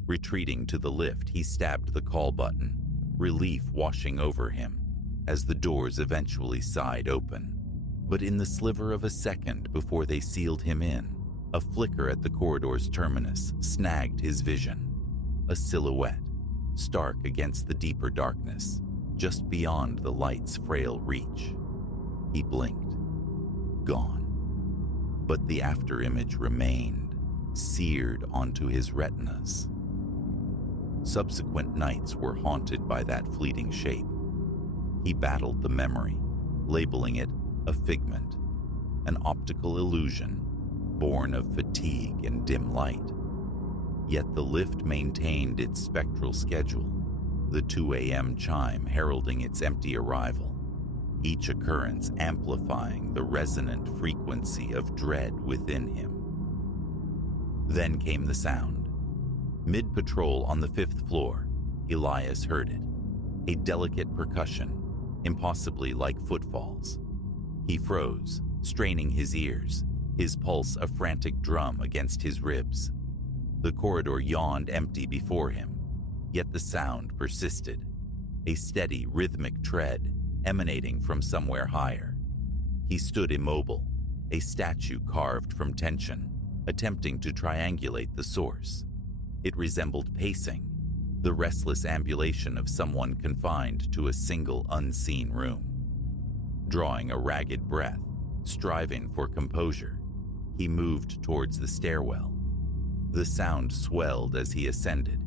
Retreating to the lift, he stabbed the call button, relief washing over him as the doors eventually sighed open. But in the sliver of a second before they sealed him in, a flicker at the corridor's terminus snagged his vision. A silhouette, stark against the deeper darkness, just beyond the light's frail reach. He blinked. Gone. But the afterimage remained, seared onto his retinas. Subsequent nights were haunted by that fleeting shape. He battled the memory, labeling it a figment, an optical illusion, born of fatigue and dim light. Yet the lift maintained its spectral schedule, the 2 a.m. chime heralding its empty arrival, each occurrence amplifying the resonant frequency of dread within him. Then came the sound. Mid-patrol on the 5th floor, Elias heard it, a delicate percussion, impossibly like footfalls. He froze, straining his ears, his pulse a frantic drum against his ribs. The corridor yawned empty before him, yet the sound persisted, a steady, rhythmic tread emanating from somewhere higher. He stood immobile, a statue carved from tension, attempting to triangulate the source. It resembled pacing, the restless ambulation of someone confined to a single unseen room. Drawing a ragged breath, striving for composure, he moved towards the stairwell. The sound swelled as he ascended,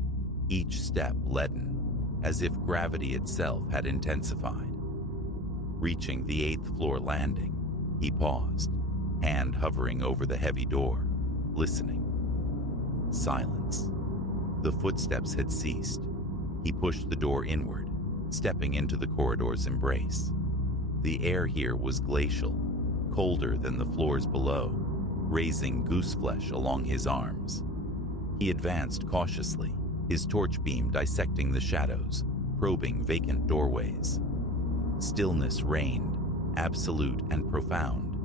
each step leaden, as if gravity itself had intensified. Reaching the 8th floor landing, he paused, hand hovering over the heavy door, listening. Silence. The footsteps had ceased. He pushed the door inward, stepping into the corridor's embrace. The air here was glacial, colder than the floors below, raising gooseflesh along his arms. He advanced cautiously, his torch beam dissecting the shadows, probing vacant doorways. Stillness reigned, absolute and profound,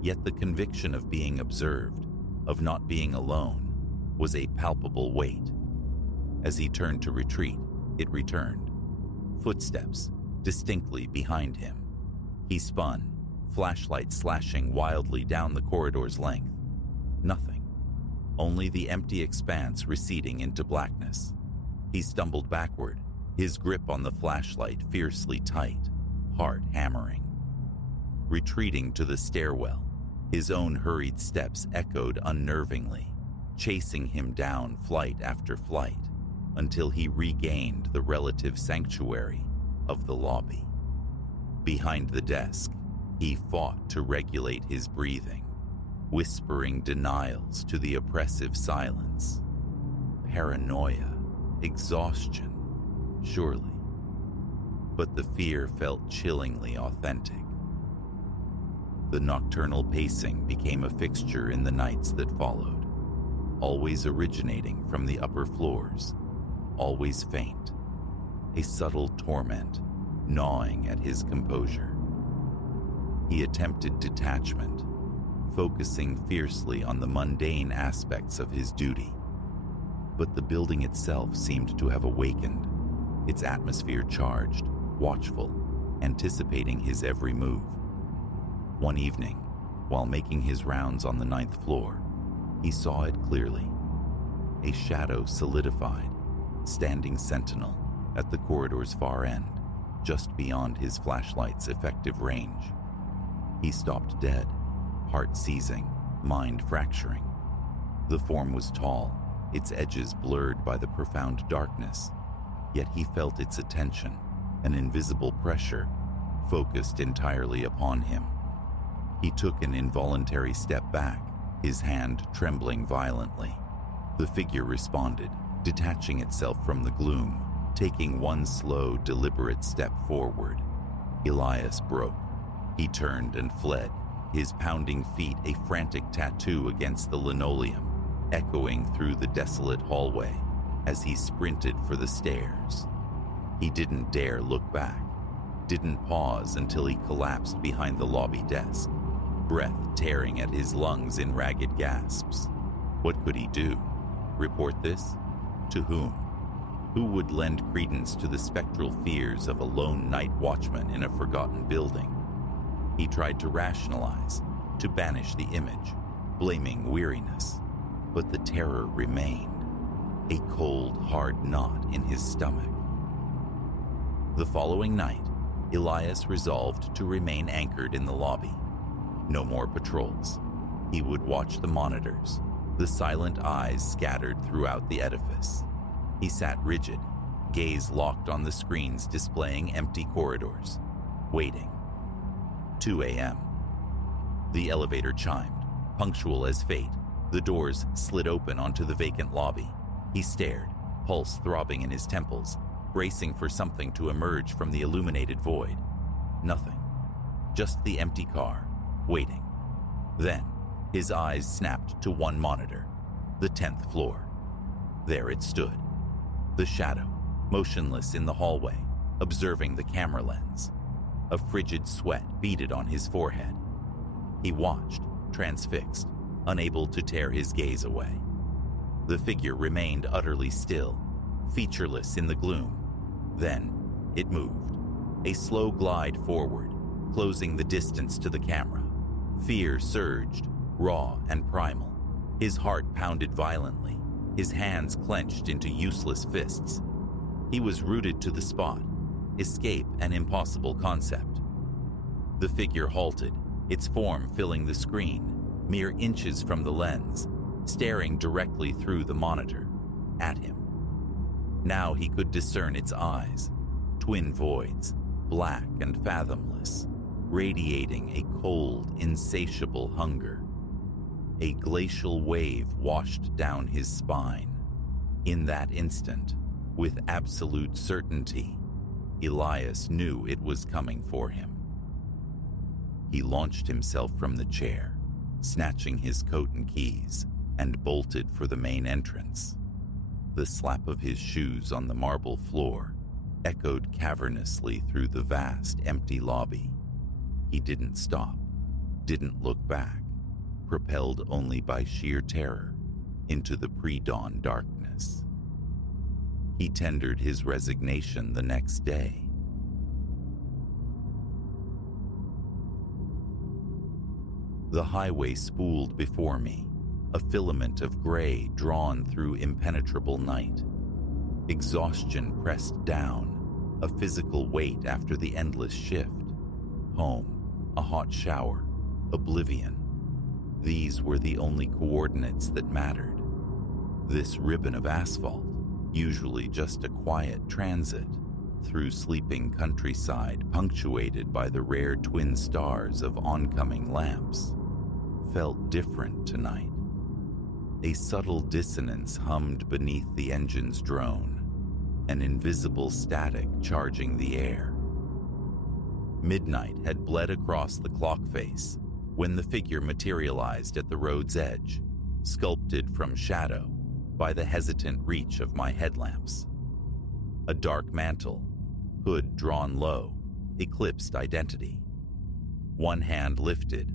yet the conviction of being observed, of not being alone, was a palpable weight. As he turned to retreat, it returned. Footsteps, distinctly behind him. He spun, flashlight slashing wildly down the corridor's length. Nothing. Only the empty expanse receding into blackness. He stumbled backward, his grip on the flashlight fiercely tight, heart hammering. Retreating to the stairwell, his own hurried steps echoed unnervingly, chasing him down flight after flight until he regained the relative sanctuary of the lobby. Behind the desk, he fought to regulate his breathing, whispering denials to the oppressive silence. Paranoia, exhaustion, surely. But the fear felt chillingly authentic. The nocturnal pacing became a fixture in the nights that followed, always originating from the upper floors, always faint, a subtle torment gnawing at his composure. He attempted detachment, focusing fiercely on the mundane aspects of his duty. But the building itself seemed to have awakened, its atmosphere charged, watchful, anticipating his every move. One evening, while making his rounds on the 9th floor, he saw it clearly. A shadow solidified, standing sentinel at the corridor's far end, just beyond his flashlight's effective range. He stopped dead, heart seizing, mind fracturing. The form was tall, its edges blurred by the profound darkness, yet he felt its attention, an invisible pressure, focused entirely upon him. He took an involuntary step back, his hand trembling violently. The figure responded, detaching itself from the gloom, taking one slow, deliberate step forward. Elias broke. He turned and fled, his pounding feet a frantic tattoo against the linoleum. echoing through the desolate hallway as he sprinted for the stairs. He didn't dare look back, didn't pause until he collapsed behind the lobby desk, breath tearing at his lungs in ragged gasps. What could he do? Report this? To whom? Who would lend credence to the spectral fears of a lone night watchman in a forgotten building? He tried to rationalize, to banish the image, blaming weariness, but the terror remained, a cold, hard knot in his stomach. The following night, Elias resolved to remain anchored in the lobby. No more patrols. He would watch the monitors, the silent eyes scattered throughout the edifice. He sat rigid, gaze locked on the screens displaying empty corridors, waiting. 2 a.m. The elevator chimed, punctual as fate. The doors slid open onto the vacant lobby. He stared, pulse throbbing in his temples, bracing for something to emerge from the illuminated void. Nothing. Just the empty car, waiting. Then, his eyes snapped to one monitor, the 10th floor. There it stood, the shadow, motionless in the hallway, observing the camera lens. A frigid sweat beaded on his forehead. He watched, transfixed, unable to tear his gaze away. The figure remained utterly still, featureless in the gloom. Then, it moved, a slow glide forward, closing the distance to the camera. Fear surged, raw and primal. His heart pounded violently, his hands clenched into useless fists. He was rooted to the spot, escape an impossible concept. The figure halted, its form filling the screen, mere inches from the lens, staring directly through the monitor, at him. Now he could discern its eyes, twin voids, black and fathomless, radiating a cold, insatiable hunger. A glacial wave washed down his spine. In that instant, with absolute certainty, Elias knew it was coming for him. He launched himself from the chair, snatching his coat and keys, and bolted for the main entrance. The slap of his shoes on the marble floor echoed cavernously through the vast, empty lobby. He didn't stop, didn't look back, propelled only by sheer terror into the pre-dawn darkness. He tendered his resignation the next day. The highway spooled before me, a filament of gray drawn through impenetrable night. Exhaustion pressed down, a physical weight after the endless shift. Home, a hot shower, oblivion. These were the only coordinates that mattered. This ribbon of asphalt, usually just a quiet transit through sleeping countryside punctuated by the rare twin stars of oncoming lamps, felt different tonight. A subtle dissonance hummed beneath the engine's drone, an invisible static charging the air. Midnight had bled across the clock face when the figure materialized at the road's edge, sculpted from shadow by the hesitant reach of my headlamps. A dark mantle, hood drawn low, eclipsed identity. One hand lifted,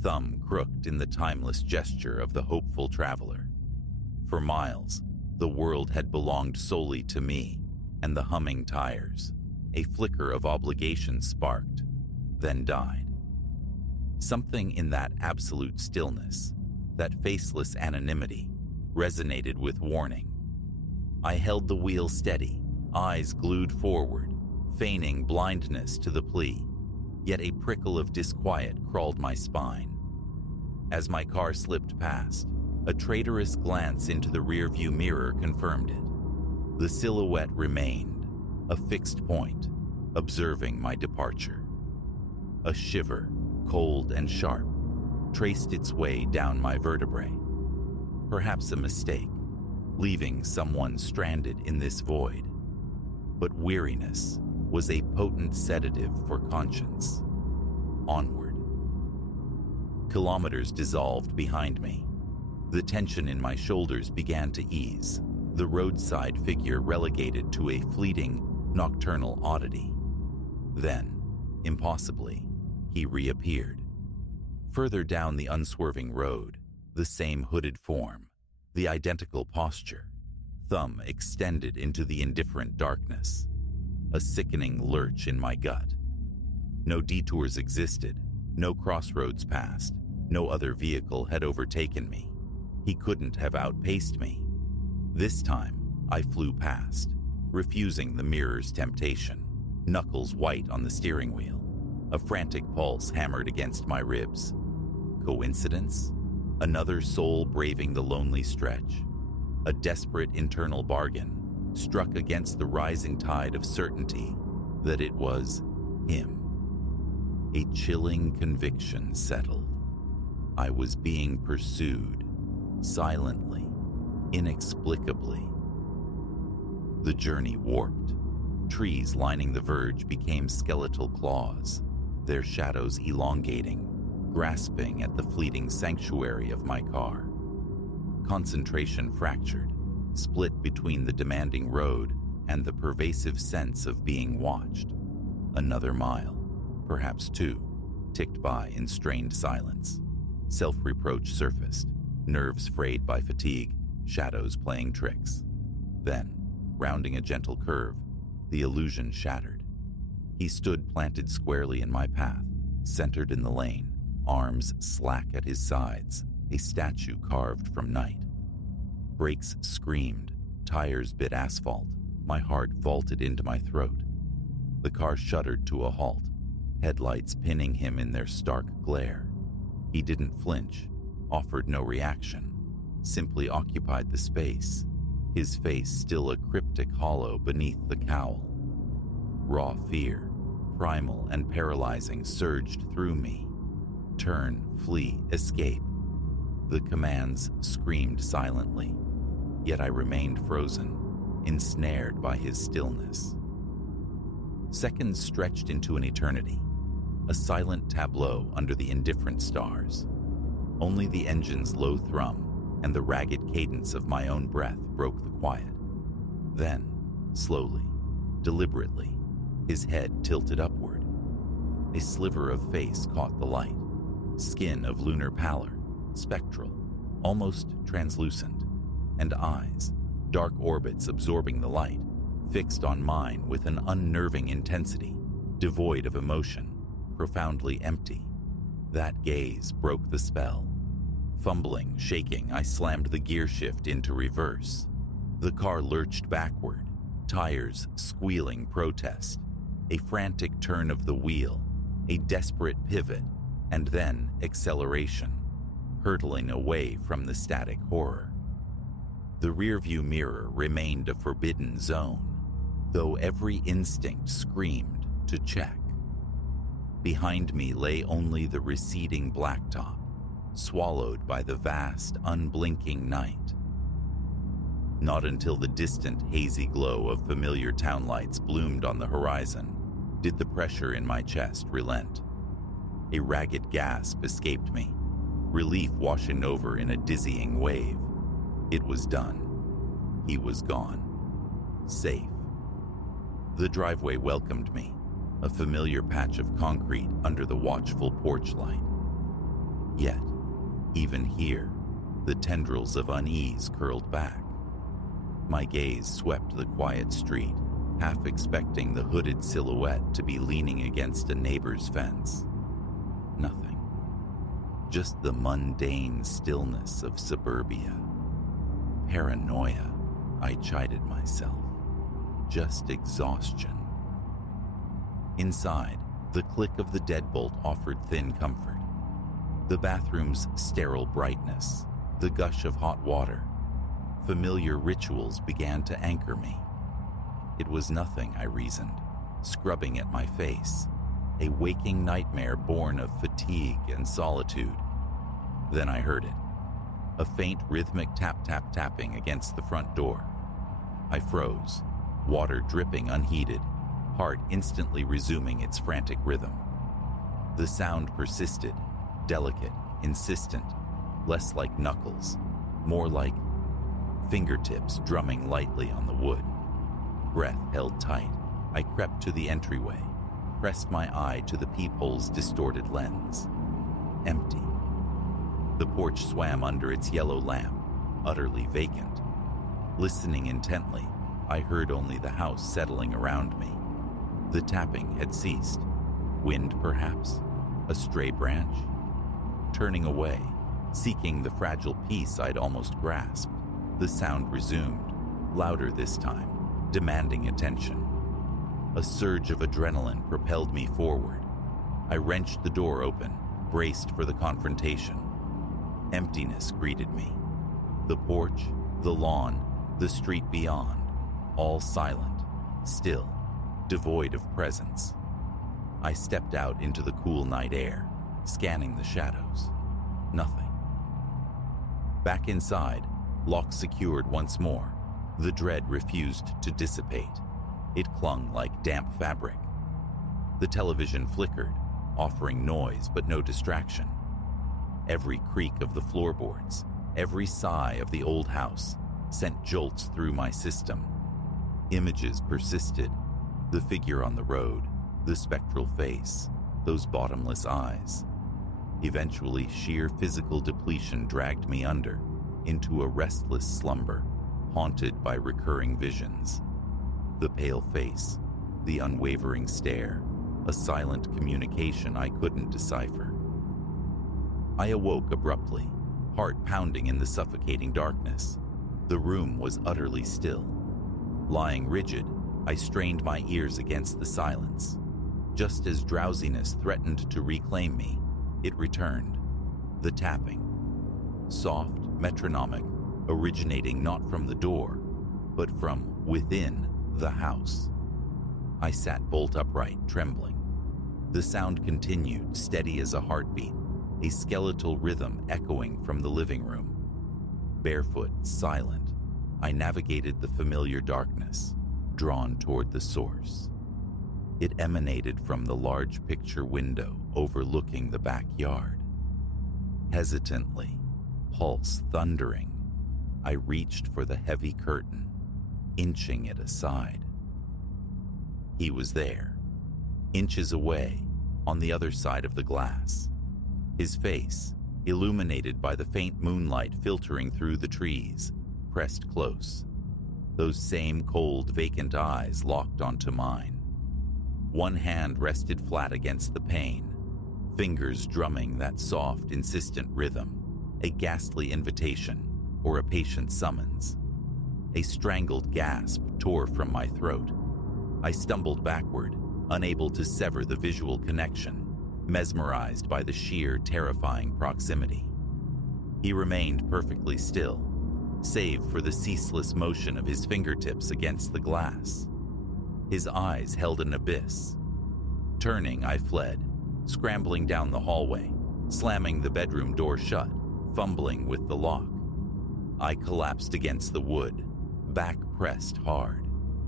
thumb crooked in the timeless gesture of the hopeful traveler. For miles, the world had belonged solely to me and the humming tires. A flicker of obligation sparked, then died. Something in that absolute stillness, that faceless anonymity, resonated with warning. I held the wheel steady, eyes glued forward, feigning blindness to the plea, yet a prickle of disquiet crawled my spine. As my car slipped past, a traitorous glance into the rearview mirror confirmed it. The silhouette remained, a fixed point, observing my departure. A shiver, cold and sharp, traced its way down my vertebrae. Perhaps a mistake, leaving someone stranded in this void. But weariness was a potent sedative for conscience. Onward. Kilometers dissolved behind me. The tension in my shoulders began to ease, the roadside figure relegated to a fleeting, nocturnal oddity. Then, impossibly, he reappeared. Further down the unswerving road, the same hooded form, the identical posture, thumb extended into the indifferent darkness. A sickening lurch in my gut. No detours existed, no crossroads passed, no other vehicle had overtaken me. He couldn't have outpaced me. This time, I flew past, refusing the mirror's temptation, knuckles white on the steering wheel. A frantic pulse hammered against my ribs. Coincidence? Another soul braving the lonely stretch. A desperate internal bargain, struck against the rising tide of certainty that it was him. A chilling conviction settled. I was being pursued, silently, inexplicably. The journey warped. Trees lining the verge became skeletal claws, their shadows elongating, grasping at the fleeting sanctuary of my car. Concentration fractured, split between the demanding road and the pervasive sense of being watched. Another mile, perhaps two, ticked by in strained silence. Self-reproach surfaced, nerves frayed by fatigue, shadows playing tricks. Then, rounding a gentle curve, the illusion shattered. He stood planted squarely in my path, centered in the lane, arms slack at his sides, a statue carved from night. Brakes screamed, tires bit asphalt, my heart vaulted into my throat. The car shuddered to a halt, headlights pinning him in their stark glare. He didn't flinch, offered no reaction, simply occupied the space, his face still a cryptic hollow beneath the cowl. Raw fear, primal and paralyzing, surged through me. Turn, flee, escape. The commands screamed silently, yet I remained frozen, ensnared by his stillness. Seconds stretched into an eternity, a silent tableau under the indifferent stars. Only the engine's low thrum and the ragged cadence of my own breath broke the quiet. Then, slowly, deliberately, his head tilted upward. A sliver of face caught the light, skin of lunar pallor, spectral, almost translucent, and eyes, dark orbits absorbing the light, fixed on mine with an unnerving intensity, devoid of emotion, profoundly empty. That gaze broke the spell. Fumbling, shaking, I slammed the gear shift into reverse. The car lurched backward, tires squealing protest. A frantic turn of the wheel, a desperate pivot, and then acceleration, hurtling away from the static horror. The rearview mirror remained a forbidden zone, though every instinct screamed to check. Behind me lay only the receding blacktop, swallowed by the vast, unblinking night. Not until the distant, hazy glow of familiar townlights bloomed on the horizon did the pressure in my chest relent. A ragged gasp escaped me, relief washing over in a dizzying wave. It was done. He was gone. Safe. The driveway welcomed me, a familiar patch of concrete under the watchful porch light. Yet, even here, the tendrils of unease curled back. My gaze swept the quiet street, half expecting the hooded silhouette to be leaning against a neighbor's fence. Nothing. Just the mundane stillness of suburbia. Paranoia, I chided myself. Just exhaustion. Inside, the click of the deadbolt offered thin comfort. The bathroom's sterile brightness, the gush of hot water, familiar rituals began to anchor me. It was nothing, I reasoned, scrubbing at my face, a waking nightmare born of fatigue and solitude. Then I heard it, a faint rhythmic tap-tap-tapping against the front door. I froze, water dripping unheeded, heart instantly resuming its frantic rhythm. The sound persisted, delicate, insistent, less like knuckles, more like fingertips drumming lightly on the wood. Breath held tight, I crept to the entryway, pressed my eye to the peephole's distorted lens. Empty. The porch swam under its yellow lamp, utterly vacant. Listening intently, I heard only the house settling around me. The tapping had ceased. Wind, perhaps? A stray branch? Turning away, seeking the fragile piece I'd almost grasped, the sound resumed, louder this time, demanding attention. A surge of adrenaline propelled me forward. I wrenched the door open, braced for the confrontation. Emptiness greeted me. The porch, the lawn, the street beyond, all silent, still, devoid of presence. I stepped out into the cool night air, scanning the shadows. Nothing. Back inside, lock secured once more, the dread refused to dissipate. It clung like damp fabric. The television flickered, offering noise but no distraction. Every creak of the floorboards, every sigh of the old house sent jolts through my system. Images persisted, the figure on the road, the spectral face, those bottomless eyes. Eventually, sheer physical depletion dragged me under, into a restless slumber, haunted by recurring visions. The pale face, the unwavering stare, a silent communication I couldn't decipher. I awoke abruptly, heart pounding in the suffocating darkness. The room was utterly still. Lying rigid, I strained my ears against the silence. Just as drowsiness threatened to reclaim me, it returned. The tapping. Soft, metronomic, originating not from the door, but from within the house. I sat bolt upright, trembling. The sound continued, steady as a heartbeat, a skeletal rhythm echoing from the living room. Barefoot, silent, I navigated the familiar darkness, drawn toward the source. It emanated from the large picture window overlooking the backyard. Hesitantly, pulse thundering, I reached for the heavy curtain, inching it aside. He was there, inches away, on the other side of the glass. His face, illuminated by the faint moonlight filtering through the trees, pressed close. Those same cold, vacant eyes locked onto mine. One hand rested flat against the pane, fingers drumming that soft, insistent rhythm, a ghastly invitation or a patient summons. A strangled gasp tore from my throat. I stumbled backward, unable to sever the visual connection, mesmerized by the sheer, terrifying proximity. He remained perfectly still, save for the ceaseless motion of his fingertips against the glass. His eyes held an abyss. Turning, I fled, scrambling down the hallway, slamming the bedroom door shut, fumbling with the lock. I collapsed against the wood, back pressed hard,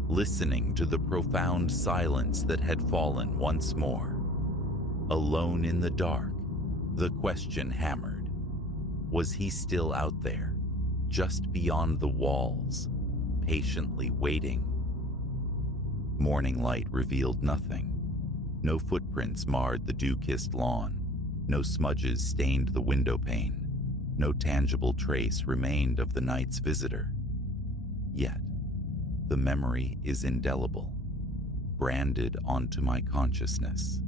listening to the profound silence that had fallen once more. Alone in the dark, the question hammered. Was he still out there, just beyond the walls, patiently waiting? Morning light revealed nothing. No footprints marred the dew-kissed lawn. No smudges stained the window pane. No tangible trace remained of the night's visitor. Yet, the memory is indelible, branded onto my consciousness,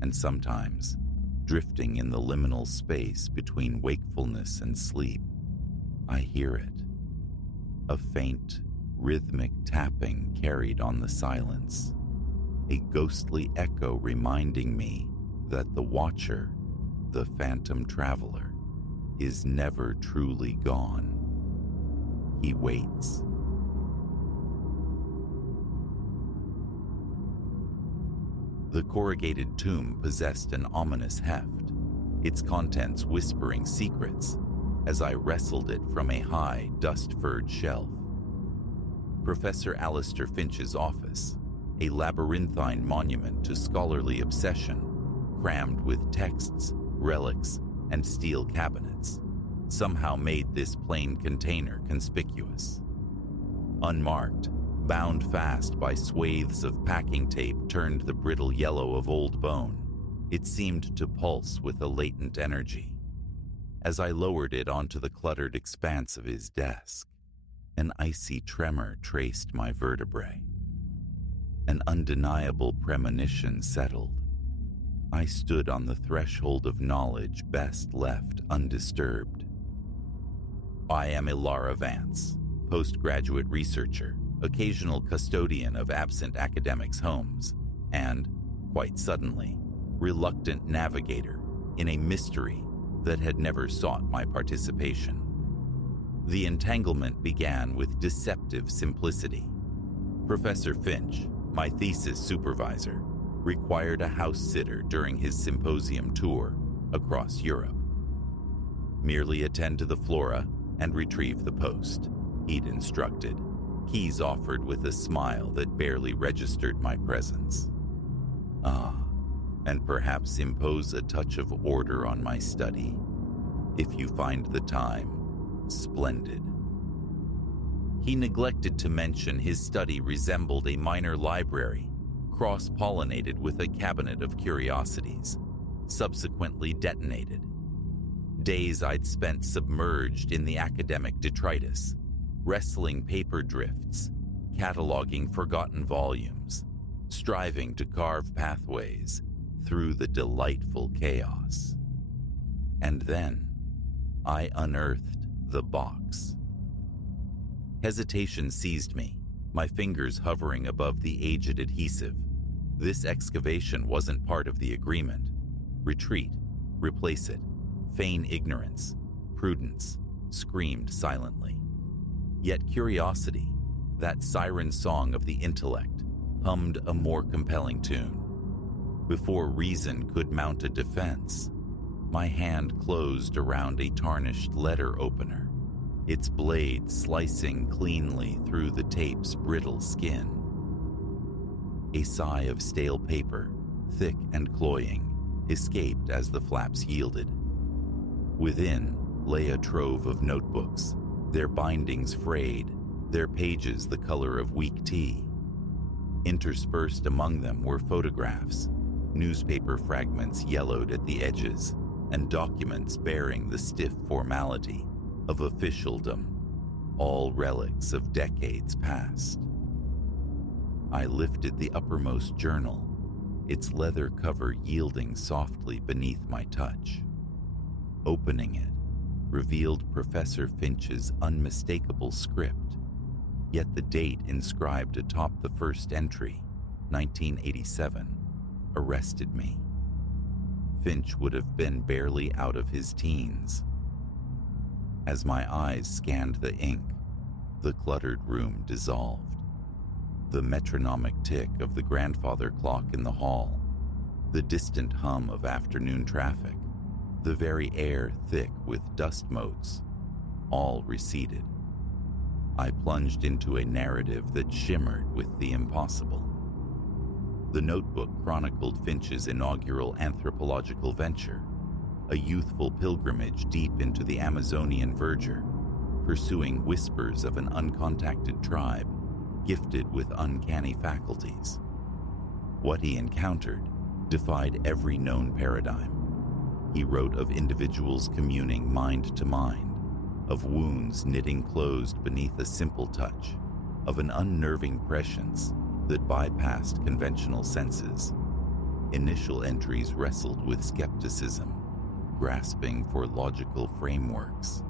and sometimes, drifting in the liminal space between wakefulness and sleep, I hear it. A faint, rhythmic tapping carried on the silence, a ghostly echo reminding me that the watcher, the phantom traveler, is never truly gone. He waits. The corrugated tomb possessed an ominous heft, its contents whispering secrets as I wrestled it from a high, dust-furred shelf. Professor Alistair Finch's office, a labyrinthine monument to scholarly obsession, crammed with texts, relics, and steel cabinets, somehow made this plain container conspicuous. Unmarked, bound fast by swathes of packing tape turned the brittle yellow of old bone, it seemed to pulse with a latent energy. As I lowered it onto the cluttered expanse of his desk, an icy tremor traced my vertebrae. An undeniable premonition settled. I stood on the threshold of knowledge best left undisturbed. I am Ilara Vance, postgraduate researcher, occasional custodian of absent academics' homes, and, quite suddenly, reluctant navigator in a mystery that had never sought my participation. The entanglement began with deceptive simplicity. Professor Finch, my thesis supervisor, required a house sitter during his symposium tour across Europe. Merely attend to the flora and retrieve the post, he'd instructed, keys offered with a smile that barely registered my presence. And perhaps impose a touch of order on my study. If you find the time, splendid. He neglected to mention his study resembled a minor library, cross-pollinated with a cabinet of curiosities, subsequently detonated. Days I'd spent submerged in the academic detritus, wrestling paper drifts, cataloging forgotten volumes, striving to carve pathways through the delightful chaos. And then, I unearthed the box. Hesitation seized me, my fingers hovering above the aged adhesive. This excavation wasn't part of the agreement. Retreat, replace it, feign ignorance, prudence, screamed silently. Yet curiosity, that siren song of the intellect, hummed a more compelling tune. Before reason could mount a defense, my hand closed around a tarnished letter opener, its blade slicing cleanly through the tape's brittle skin. A sigh of stale paper, thick and cloying, escaped as the flaps yielded. Within lay a trove of notebooks, their bindings frayed, their pages the color of weak tea. Interspersed among them were photographs, newspaper fragments yellowed at the edges, and documents bearing the stiff formality of officialdom, all relics of decades past. I lifted the uppermost journal, its leather cover yielding softly beneath my touch. Opening it revealed Professor Finch's unmistakable script, yet the date inscribed atop the first entry, 1987, arrested me. Finch would have been barely out of his teens. As my eyes scanned the ink, the cluttered room dissolved. The metronomic tick of the grandfather clock in the hall, the distant hum of afternoon traffic, the very air thick with dust motes, all receded. I plunged into a narrative that shimmered with the impossible. The notebook chronicled Finch's inaugural anthropological venture, a youthful pilgrimage deep into the Amazonian verdure, pursuing whispers of an uncontacted tribe gifted with uncanny faculties. What he encountered defied every known paradigm. He wrote of individuals communing mind to mind, of wounds knitting closed beneath a simple touch, of an unnerving prescience that bypassed conventional senses. Initial entries wrestled with skepticism, grasping for logical frameworks,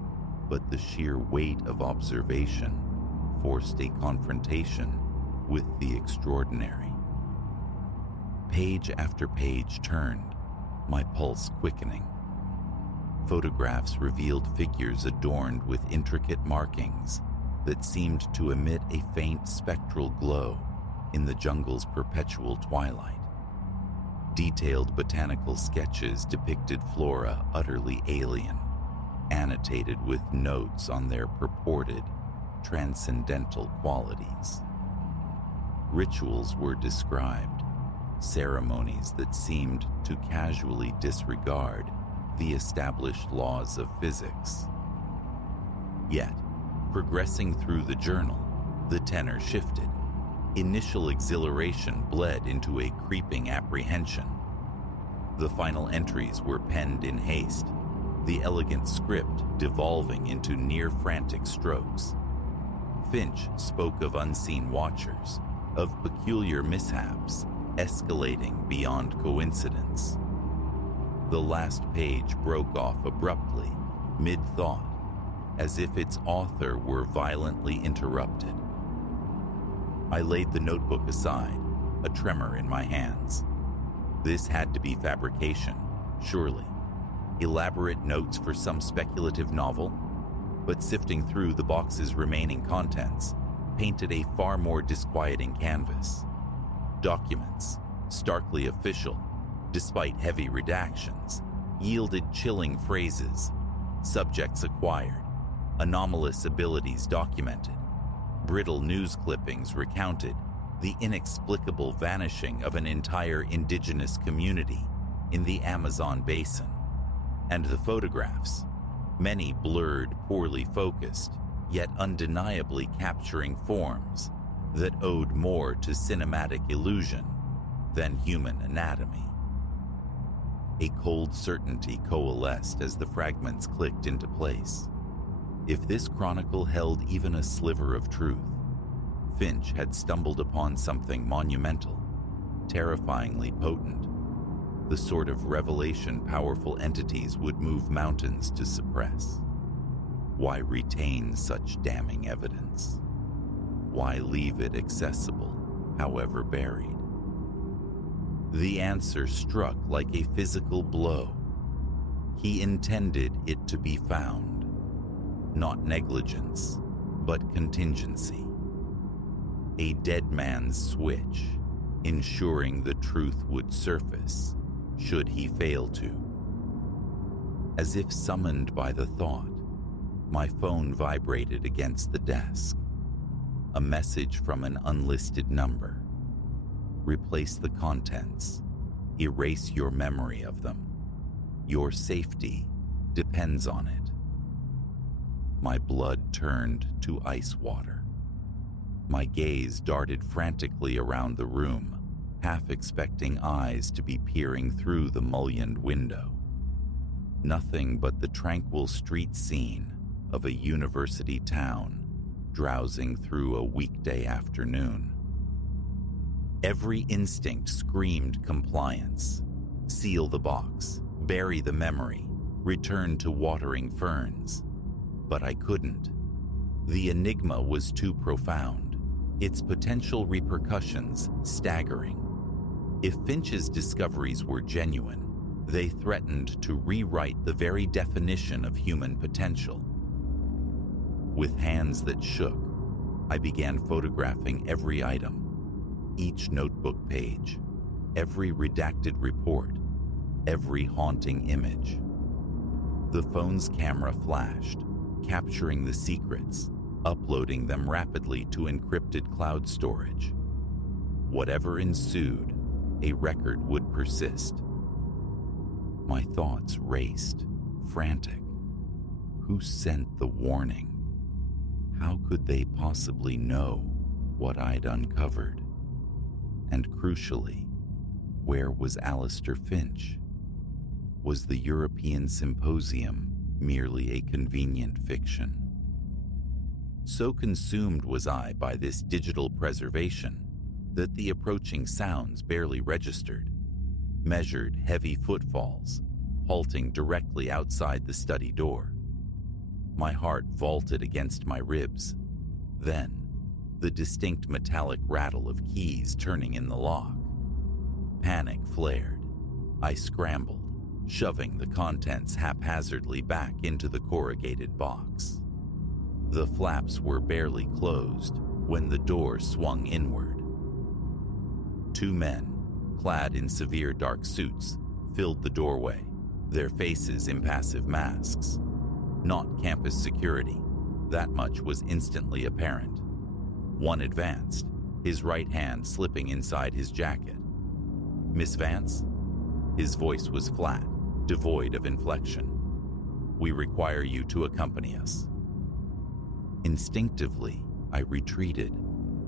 but the sheer weight of observation forced a confrontation with the extraordinary. Page after page turned, my pulse quickening. Photographs revealed figures adorned with intricate markings that seemed to emit a faint spectral glow in the jungle's perpetual twilight. Detailed botanical sketches depicted flora utterly alien, annotated with notes on their purported transcendental qualities. Rituals were described, ceremonies that seemed to casually disregard the established laws of physics. Yet, progressing through the journal, the tenor shifted. Initial exhilaration bled into a creeping apprehension. The final entries were penned in haste, the elegant script devolving into near-frantic strokes. Finch spoke of unseen watchers, of peculiar mishaps, escalating beyond coincidence. The last page broke off abruptly, mid-thought, as if its author were violently interrupted. I laid the notebook aside, a tremor in my hands. This had to be fabrication, surely. Elaborate notes for some speculative novel? But sifting through the box's remaining contents painted a far more disquieting canvas. Documents, starkly official, despite heavy redactions, yielded chilling phrases, subjects acquired, anomalous abilities documented, brittle news clippings recounted the inexplicable vanishing of an entire indigenous community in the Amazon basin, and the photographs, many blurred, poorly focused, yet undeniably capturing forms that owed more to cinematic illusion than human anatomy. A cold certainty coalesced as the fragments clicked into place. If this chronicle held even a sliver of truth, Finch had stumbled upon something monumental, terrifyingly potent, the sort of revelation powerful entities would move mountains to suppress. Why retain such damning evidence? Why leave it accessible, however buried? The answer struck like a physical blow. He intended it to be found. Not negligence, but contingency. A dead man's switch, ensuring the truth would surface, should he fail to. As if summoned by the thought, my phone vibrated against the desk. A message from an unlisted number. Replace the contents. Erase your memory of them. Your safety depends on it. My blood turned to ice water. My gaze darted frantically around the room, half expecting eyes to be peering through the mullioned window. Nothing but the tranquil street scene of a university town drowsing through a weekday afternoon. Every instinct screamed compliance. Seal the box, bury the memory, return to watering ferns. But I couldn't. The enigma was too profound, its potential repercussions staggering. If Finch's discoveries were genuine, they threatened to rewrite the very definition of human potential. With hands that shook, I began photographing every item, each notebook page, every redacted report, every haunting image. The phone's camera flashed, capturing the secrets, uploading them rapidly to encrypted cloud storage. Whatever ensued, a record would persist. My thoughts raced, frantic. Who sent the warning? How could they possibly know what I'd uncovered? And crucially, where was Alistair Finch? Was the European Symposium merely a convenient fiction? So consumed was I by this digital preservation that the approaching sounds barely registered. Measured heavy footfalls, halting directly outside the study door. My heart vaulted against my ribs. Then, the distinct metallic rattle of keys turning in the lock. Panic flared. I scrambled, shoving the contents haphazardly back into the corrugated box. The flaps were barely closed when the door swung inward. Two men, clad in severe dark suits, filled the doorway, their faces impassive masks. Not campus security, that much was instantly apparent. One advanced, his right hand slipping inside his jacket. "Miss Vance?" His voice was flat, devoid of inflection. "We require you to accompany us." Instinctively, I retreated,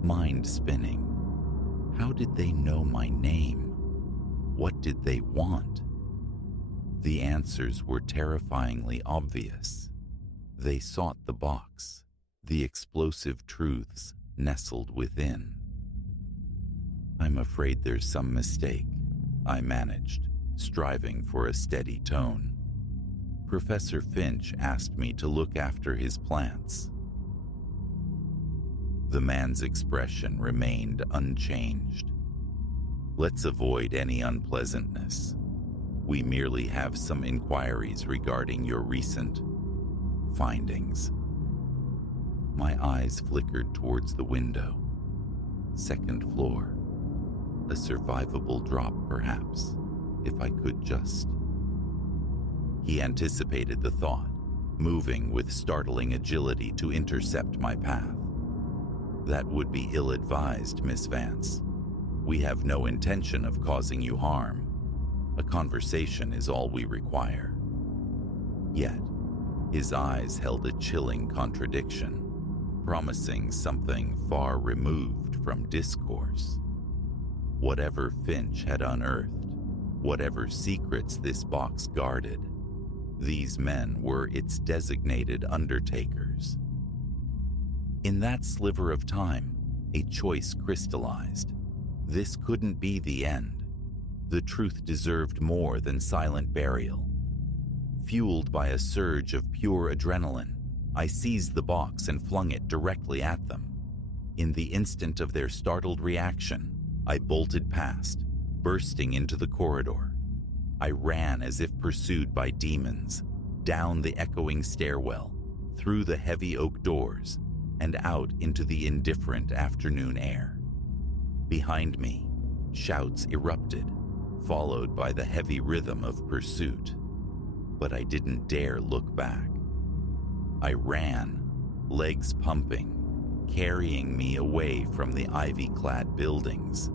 mind spinning. How did they know my name? What did they want? The answers were terrifyingly obvious. They sought the box, the explosive truths nestled within. I'm afraid there's some mistake, I managed, striving for a steady tone. Professor Finch asked me to look after his plants. The man's expression remained unchanged. Let's avoid any unpleasantness. We merely have some inquiries regarding your recent findings. My eyes flickered towards the window. Second floor. A survivable drop, perhaps, if I could just. He anticipated the thought, moving with startling agility to intercept my path. That would be ill-advised, Miss Vance. We have no intention of causing you harm. A conversation is all we require. Yet, his eyes held a chilling contradiction, promising something far removed from discourse. Whatever Finch had unearthed, whatever secrets this box guarded, these men were its designated undertakers. In that sliver of time, a choice crystallized. This couldn't be the end. The truth deserved more than silent burial. Fueled by a surge of pure adrenaline, I seized the box and flung it directly at them. In the instant of their startled reaction, I bolted past, bursting into the corridor. I ran as if pursued by demons, down the echoing stairwell, through the heavy oak doors, and out into the indifferent afternoon air. Behind me, shouts erupted, followed by the heavy rhythm of pursuit. But I didn't dare look back. I ran, legs pumping, carrying me away from the ivy-clad buildings,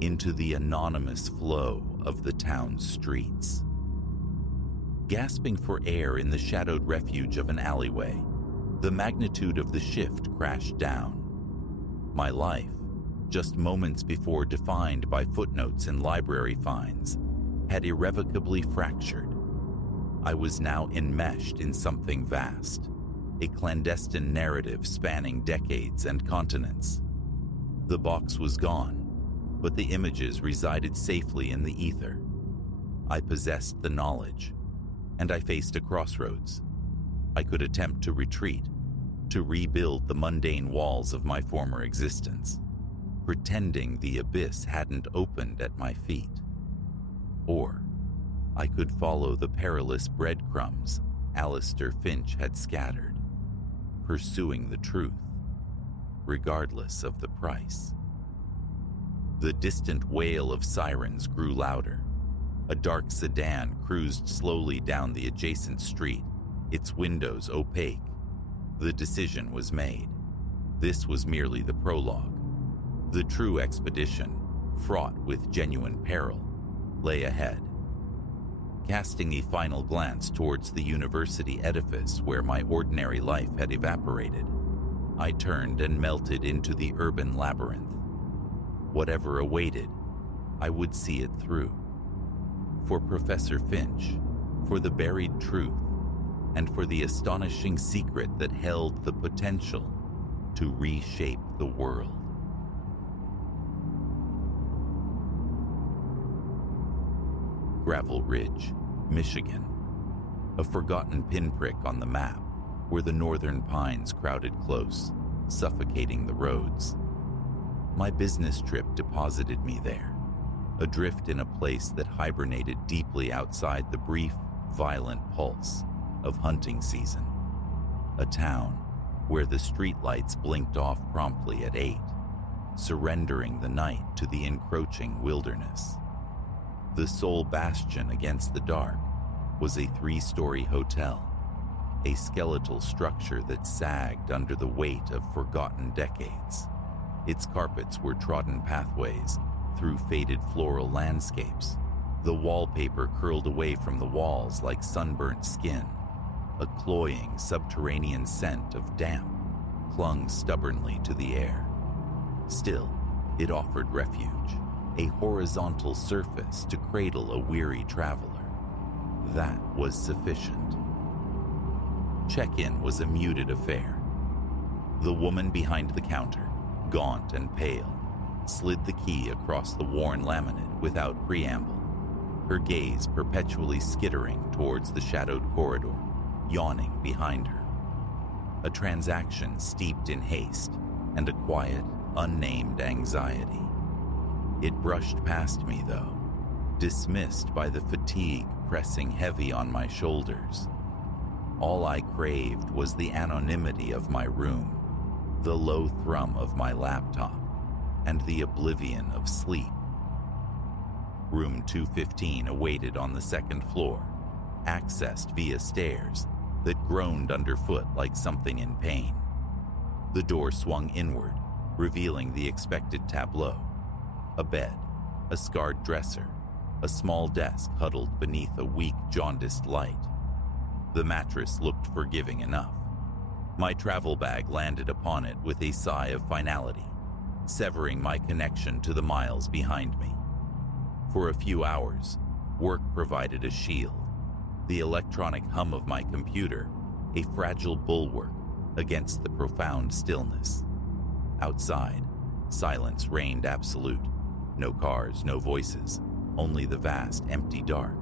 into the anonymous flow of the town's streets. Gasping for air in the shadowed refuge of an alleyway, the magnitude of the shift crashed down. My life, just moments before defined by footnotes and library finds, had irrevocably fractured. I was now enmeshed in something vast, a clandestine narrative spanning decades and continents. The box was gone, but the images resided safely in the ether. I possessed the knowledge, and I faced a crossroads. I could attempt to retreat, to rebuild the mundane walls of my former existence, pretending the abyss hadn't opened at my feet. Or I could follow the perilous breadcrumbs Alistair Finch had scattered, pursuing the truth, regardless of the price. The distant wail of sirens grew louder. A dark sedan cruised slowly down the adjacent street, its windows opaque. The decision was made. This was merely the prologue. The true expedition, fraught with genuine peril, lay ahead. Casting a final glance towards the university edifice where my ordinary life had evaporated, I turned and melted into the urban labyrinth. Whatever awaited, I would see it through. For Professor Finch, for the buried truth, and for the astonishing secret that held the potential to reshape the world. Gravel Ridge, Michigan, a forgotten pinprick on the map where the northern pines crowded close, suffocating the roads. My business trip deposited me there, adrift in a place that hibernated deeply outside the brief, violent pulse of hunting season. A town where the streetlights blinked off promptly at 8, surrendering the night to the encroaching wilderness. The sole bastion against the dark was a 3-story hotel, a skeletal structure that sagged under the weight of forgotten decades. Its carpets were trodden pathways through faded floral landscapes. The wallpaper curled away from the walls like sunburnt skin, a cloying subterranean scent of damp, clung stubbornly to the air. Still, it offered refuge, a horizontal surface to cradle a weary traveler. That was sufficient. Check-in was a muted affair. The woman behind the counter, gaunt and pale, slid the key across the worn laminate without preamble, her gaze perpetually skittering towards the shadowed corridor, yawning behind her. A transaction steeped in haste and a quiet, unnamed anxiety. It brushed past me, though, dismissed by the fatigue pressing heavy on my shoulders. All I craved was the anonymity of my room, the low thrum of my laptop, and the oblivion of sleep. Room 215 awaited on the second floor, accessed via stairs that groaned underfoot like something in pain. The door swung inward, revealing the expected tableau. A bed, a scarred dresser, a small desk huddled beneath a weak, jaundiced light. The mattress looked forgiving enough. My travel bag landed upon it with a sigh of finality, severing my connection to the miles behind me. For a few hours, work provided a shield, the electronic hum of my computer, a fragile bulwark against the profound stillness. Outside, silence reigned absolute. No cars, no voices, only the vast, empty dark.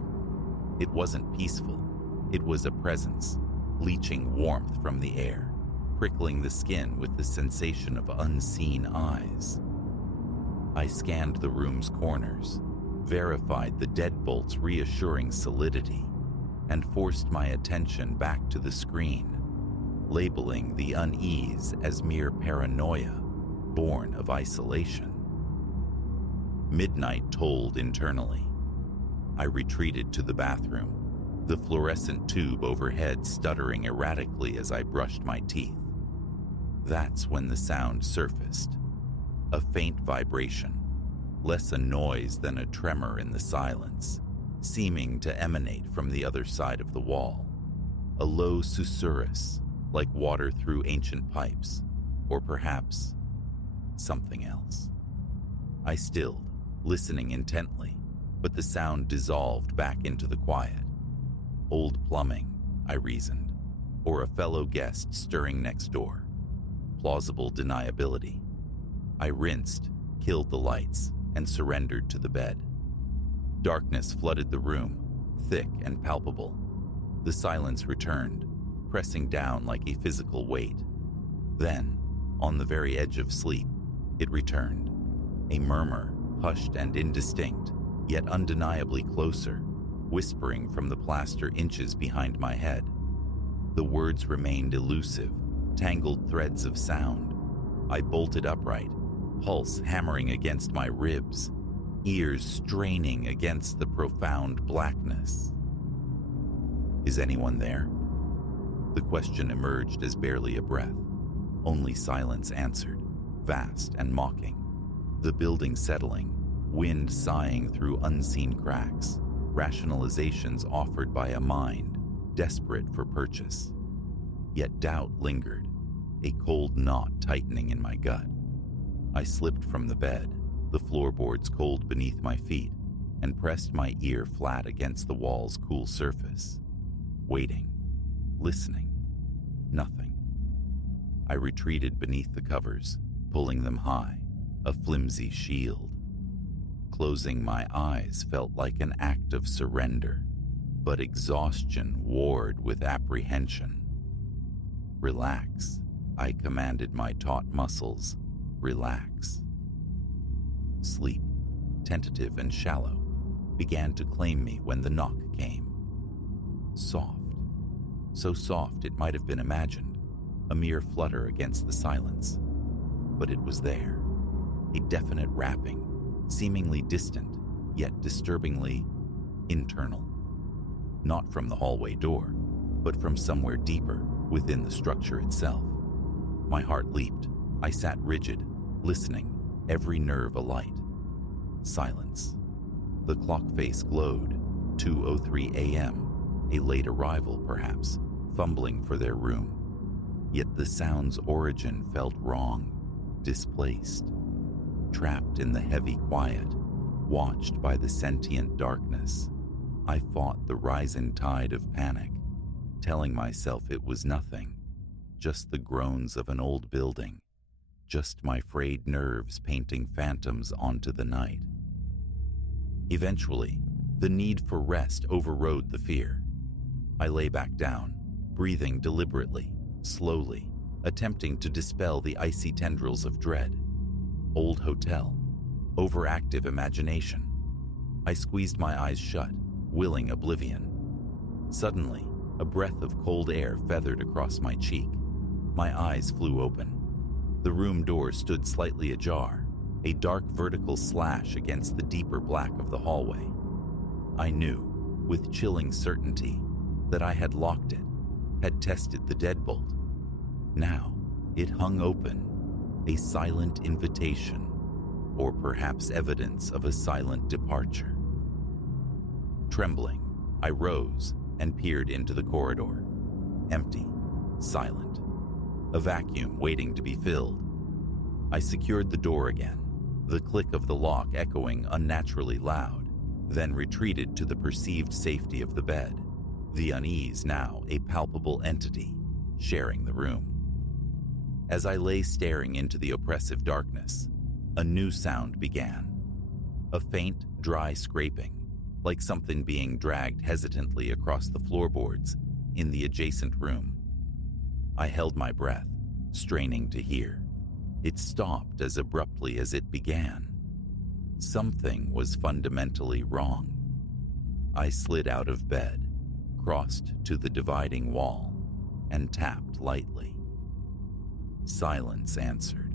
It wasn't peaceful. It was a presence, leaching warmth from the air, prickling the skin with the sensation of unseen eyes. I scanned the room's corners, verified the deadbolt's reassuring solidity, and forced my attention back to the screen, labeling the unease as mere paranoia, born of isolation. Midnight tolled internally. I retreated to the bathroom, the fluorescent tube overhead stuttering erratically as I brushed my teeth. That's when the sound surfaced. A faint vibration, less a noise than a tremor in the silence, seeming to emanate from the other side of the wall. A low susurrus, like water through ancient pipes, or perhaps something else. I stilled, listening intently, but the sound dissolved back into the quiet. Old plumbing, I reasoned, or a fellow guest stirring next door. Plausible deniability. I rinsed, killed the lights, and surrendered to the bed. Darkness flooded the room, thick and palpable. The silence returned, pressing down like a physical weight. Then, on the very edge of sleep, it returned. A murmur, hushed and indistinct, yet undeniably closer, whispering from the plaster inches behind my head. The words remained elusive, tangled threads of sound. I bolted upright, pulse hammering against my ribs, ears straining against the profound blackness. Is anyone there? The question emerged as barely a breath. Only silence answered, vast and mocking. The building settling, wind sighing through unseen cracks, rationalizations offered by a mind desperate for purchase. Yet doubt lingered, a cold knot tightening in my gut. I slipped from the bed, the floorboards cold beneath my feet, and pressed my ear flat against the wall's cool surface. Waiting, listening, nothing. I retreated beneath the covers, pulling them high, a flimsy shield. Closing my eyes felt like an act of surrender, but exhaustion warred with apprehension. Relax, I commanded my taut muscles. Relax. Sleep, tentative and shallow, began to claim me when the knock came. Soft. So soft it might have been imagined, a mere flutter against the silence. But it was there, a definite rapping, seemingly distant, yet disturbingly internal. Not from the hallway door, but from somewhere deeper within the structure itself. My heart leaped. I sat rigid, listening, every nerve alight. Silence. The clock face glowed, 2:03 a.m., a late arrival perhaps, fumbling for their room. Yet the sound's origin felt wrong, displaced, trapped in the heavy quiet, watched by the sentient darkness. I fought the rising tide of panic, telling myself it was nothing, just the groans of an old building, just my frayed nerves painting phantoms onto the night. Eventually, the need for rest overrode the fear. I lay back down, breathing deliberately, slowly, attempting to dispel the icy tendrils of dread. Old hotel, overactive imagination. I squeezed my eyes shut, willing oblivion. Suddenly, a breath of cold air feathered across my cheek. My eyes flew open. The room door stood slightly ajar, a dark vertical slash against the deeper black of the hallway. I knew, with chilling certainty, that I had locked it, had tested the deadbolt. Now, it hung open, a silent invitation, or perhaps evidence of a silent departure. Trembling, I rose and peered into the corridor. Empty, silent, a vacuum waiting to be filled. I secured the door again, the click of the lock echoing unnaturally loud, then retreated to the perceived safety of the bed, the unease now a palpable entity, sharing the room. As I lay staring into the oppressive darkness, a new sound began. A faint, dry scraping, like something being dragged hesitantly across the floorboards in the adjacent room. I held my breath, straining to hear. It stopped as abruptly as it began. Something was fundamentally wrong. I slid out of bed, crossed to the dividing wall, and tapped lightly. Silence answered.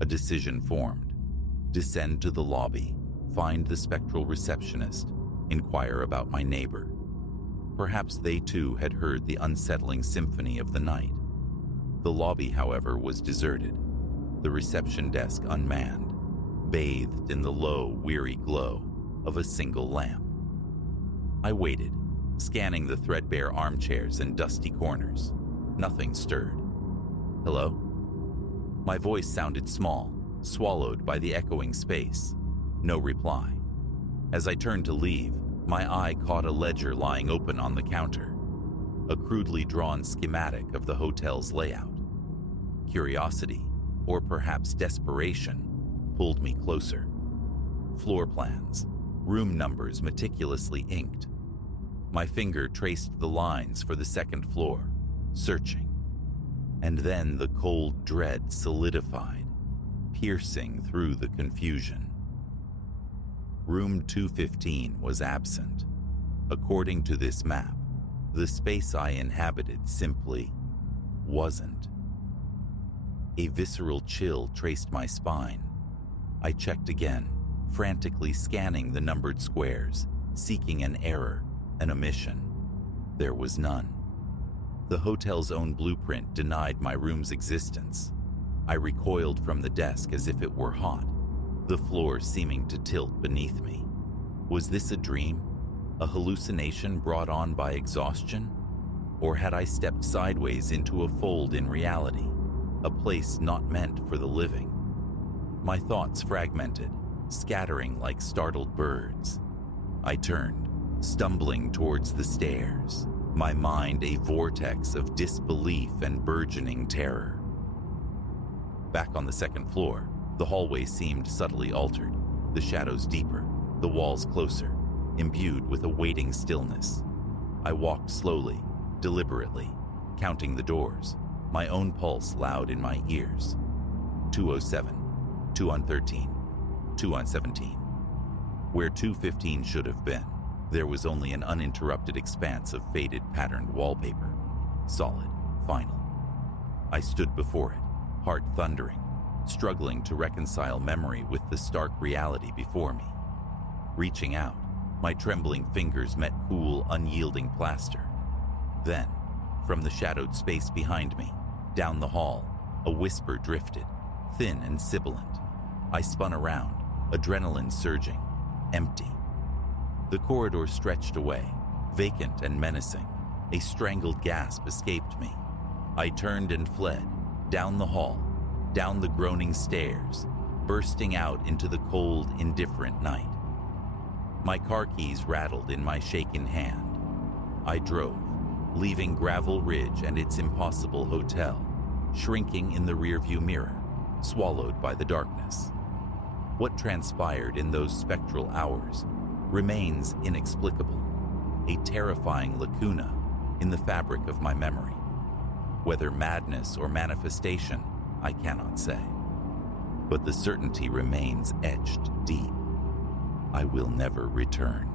A decision formed. Descend to the lobby, find the spectral receptionist, inquire about my neighbor. Perhaps they too had heard the unsettling symphony of the night. The lobby, however, was deserted, the reception desk unmanned, bathed in the low, weary glow of a single lamp. I waited, scanning the threadbare armchairs and dusty corners. Nothing stirred. Hello? My voice sounded small, swallowed by the echoing space. No reply. As I turned to leave, my eye caught a ledger lying open on the counter, a crudely drawn schematic of the hotel's layout. Curiosity, or perhaps desperation, pulled me closer. Floor plans, room numbers meticulously inked. My finger traced the lines for the second floor, searching. And then the cold dread solidified, piercing through the confusion. Room 215 was absent. According to this map, the space I inhabited simply wasn't. A visceral chill traced my spine. I checked again, frantically scanning the numbered squares, seeking an error, an omission. There was none. The hotel's own blueprint denied my room's existence. I recoiled from the desk as if it were hot, the floor seeming to tilt beneath me. Was this a dream? A hallucination brought on by exhaustion? Or had I stepped sideways into a fold in reality, a place not meant for the living? My thoughts fragmented, scattering like startled birds. I turned, stumbling towards the stairs, my mind a vortex of disbelief and burgeoning terror. Back on the second floor, the hallway seemed subtly altered, the shadows deeper, the walls closer, imbued with a waiting stillness. I walked slowly, deliberately, counting the doors, my own pulse loud in my ears. 207, 2 on 13, 2 on 17. Where 215 should have been, there was only an uninterrupted expanse of faded patterned wallpaper. Solid, final. I stood before it, heart thundering, struggling to reconcile memory with the stark reality before me. Reaching out, my trembling fingers met cool, unyielding plaster. Then, from the shadowed space behind me, down the hall, a whisper drifted, thin and sibilant. I spun around, adrenaline surging, empty. The corridor stretched away, vacant and menacing. A strangled gasp escaped me. I turned and fled, down the hall, down the groaning stairs, bursting out into the cold, indifferent night. My car keys rattled in my shaken hand. I drove, leaving Gravel Ridge and its impossible hotel, shrinking in the rearview mirror, swallowed by the darkness. What transpired in those spectral hours remains inexplicable, a terrifying lacuna in the fabric of my memory. Whether madness or manifestation, I cannot say. But the certainty remains etched deep. I will never return.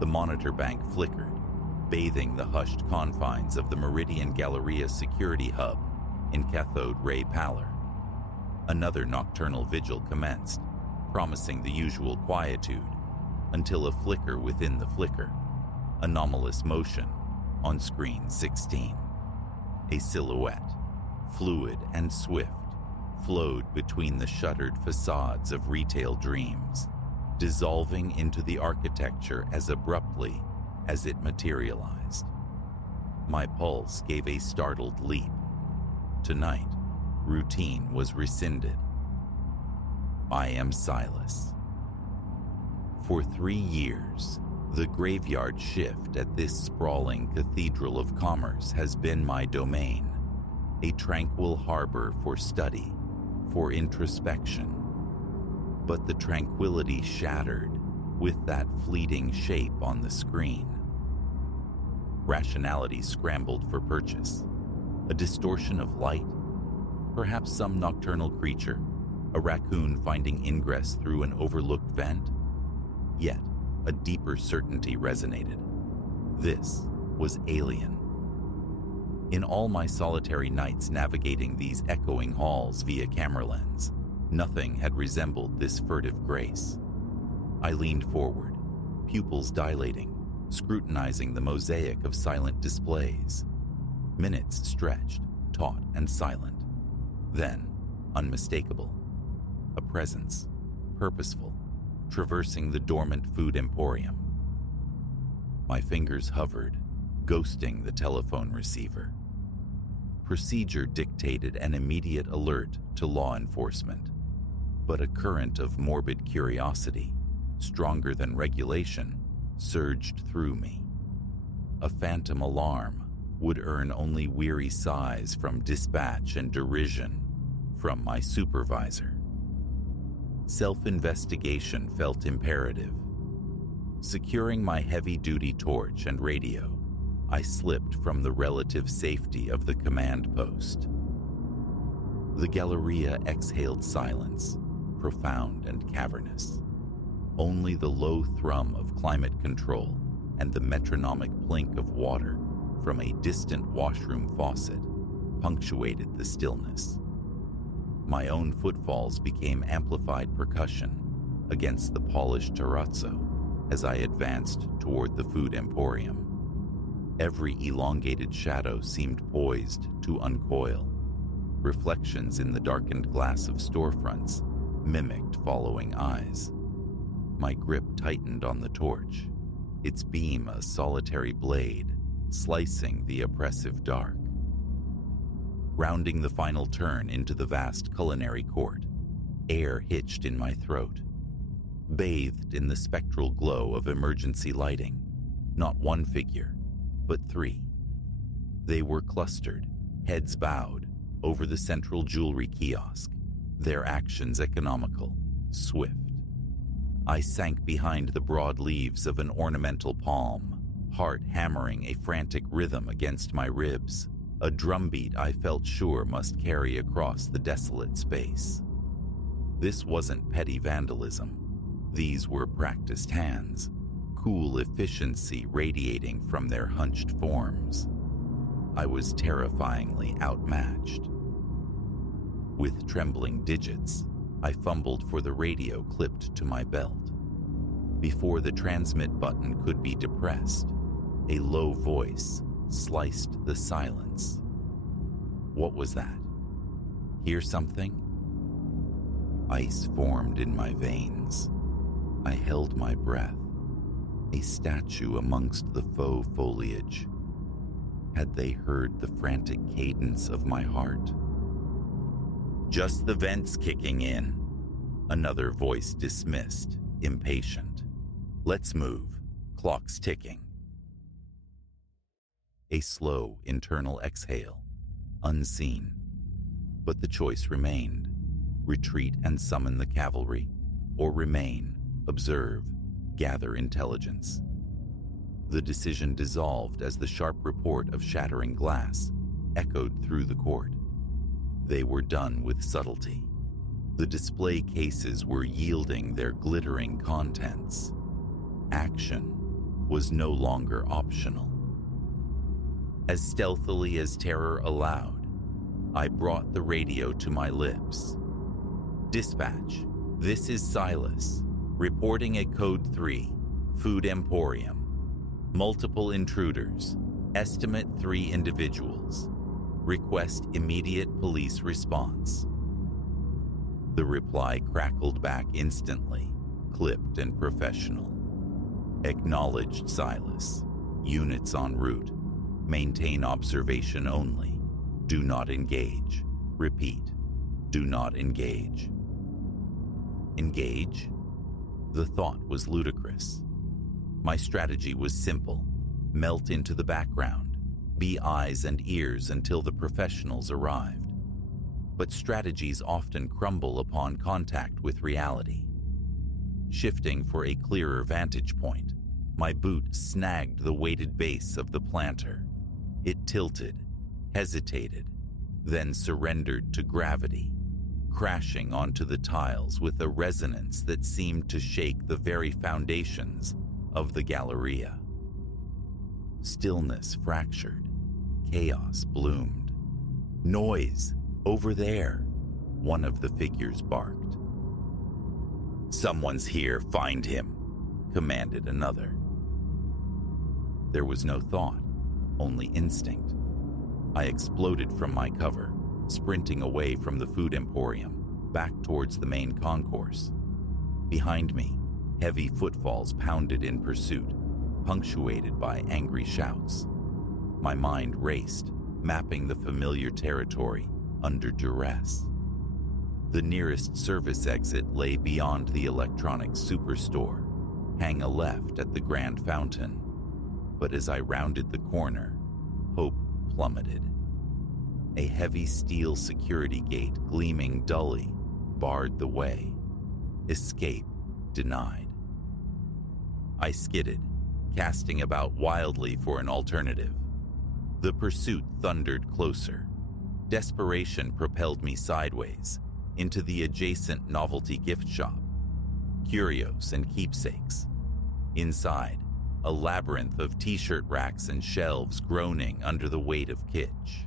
The monitor bank flickered, bathing the hushed confines of the Meridian Galleria security hub in cathode ray pallor. Another nocturnal vigil commenced, promising the usual quietude, until a flicker within the flicker, anomalous motion on screen 16. A silhouette, fluid and swift, flowed between the shuttered facades of retail dreams, dissolving into the architecture as abruptly as it materialized. My pulse gave a startled leap. Tonight, routine was rescinded. I am Silas. For 3 years, the graveyard shift at this sprawling cathedral of commerce has been my domain, a tranquil harbor for study, for introspection. But the tranquility shattered with that fleeting shape on the screen. Rationality scrambled for purchase. A distortion of light? Perhaps some nocturnal creature, a raccoon finding ingress through an overlooked vent? Yet, a deeper certainty resonated. This was alien. In all my solitary nights navigating these echoing halls via camera lens, nothing had resembled this furtive grace. I leaned forward, pupils dilating, scrutinizing the mosaic of silent displays. Minutes stretched, taut and silent. Then, unmistakable. A presence, purposeful, traversing the dormant food emporium. My fingers hovered, ghosting the telephone receiver. Procedure dictated an immediate alert to law enforcement, but a current of morbid curiosity, stronger than regulation, surged through me. A phantom alarm would earn only weary sighs from dispatch and derision from my supervisor. Self-investigation felt imperative. Securing my heavy-duty torch and radio, I slipped from the relative safety of the command post. The Galleria exhaled silence, profound and cavernous. Only the low thrum of climate control and the metronomic plink of water from a distant washroom faucet punctuated the stillness. My own footfalls became amplified percussion against the polished terrazzo as I advanced toward the food emporium. Every elongated shadow seemed poised to uncoil. Reflections in the darkened glass of storefronts mimicked following eyes. My grip tightened on the torch, its beam a solitary blade, slicing the oppressive dark. Rounding the final turn into the vast culinary court, air hitched in my throat. Bathed in the spectral glow of emergency lighting, not one figure, but 3. They were clustered, heads bowed, over the central jewelry kiosk, their actions economical, swift. I sank behind the broad leaves of an ornamental palm, heart hammering a frantic rhythm against my ribs, a drumbeat I felt sure must carry across the desolate space. This wasn't petty vandalism. These were practiced hands, cool efficiency radiating from their hunched forms. I was terrifyingly outmatched. With trembling digits, I fumbled for the radio clipped to my belt. Before the transmit button could be depressed, a low voice sliced the silence. What was that? Hear something? Ice formed in my veins. I held my breath. a statue amongst the faux foliage. Had they heard the frantic cadence of my heart? "Just the vents kicking in," another voice dismissed, impatient. "Let's move. Clock's ticking." A slow internal exhale, unseen. But the choice remained: retreat and summon the cavalry, or remain, observe, gather intelligence. The decision dissolved as the sharp report of shattering glass echoed through the court. They were done with subtlety. The display cases were yielding their glittering contents. Action was no longer optional. As stealthily as terror allowed, I brought the radio to my lips. "Dispatch, this is Silas, reporting a Code 3, Food Emporium. Multiple intruders, estimate 3 individuals. Request immediate police response." The reply crackled back instantly, clipped and professional. "Acknowledged, Silas. Units en route. Maintain observation only. Do not engage. Repeat, do not engage." Engage? The thought was ludicrous. My strategy was simple: melt into the background, be eyes and ears until the professionals arrived. But strategies often crumble upon contact with reality. Shifting for a clearer vantage point, my boot snagged the weighted base of the planter. It tilted, hesitated, then surrendered to gravity, crashing onto the tiles with a resonance that seemed to shake the very foundations of the Galleria. Stillness fractured. Chaos bloomed. "Noise! Over there!" one of the figures barked. "Someone's here, find him!" commanded another. There was no thought, only instinct. I exploded from my cover, sprinting away from the food emporium, back towards the main concourse. Behind me, heavy footfalls pounded in pursuit, punctuated by angry shouts. My mind raced, mapping the familiar territory under duress. The nearest service exit lay beyond the electronics superstore, hang a left at the Grand Fountain. But as I rounded the corner, hope plummeted. A heavy steel security gate gleaming dully barred the way. Escape denied. I skidded, casting about wildly for an alternative. The pursuit thundered closer. Desperation propelled me sideways into the adjacent novelty gift shop. Curios and keepsakes. Inside, a labyrinth of t-shirt racks and shelves groaning under the weight of kitsch.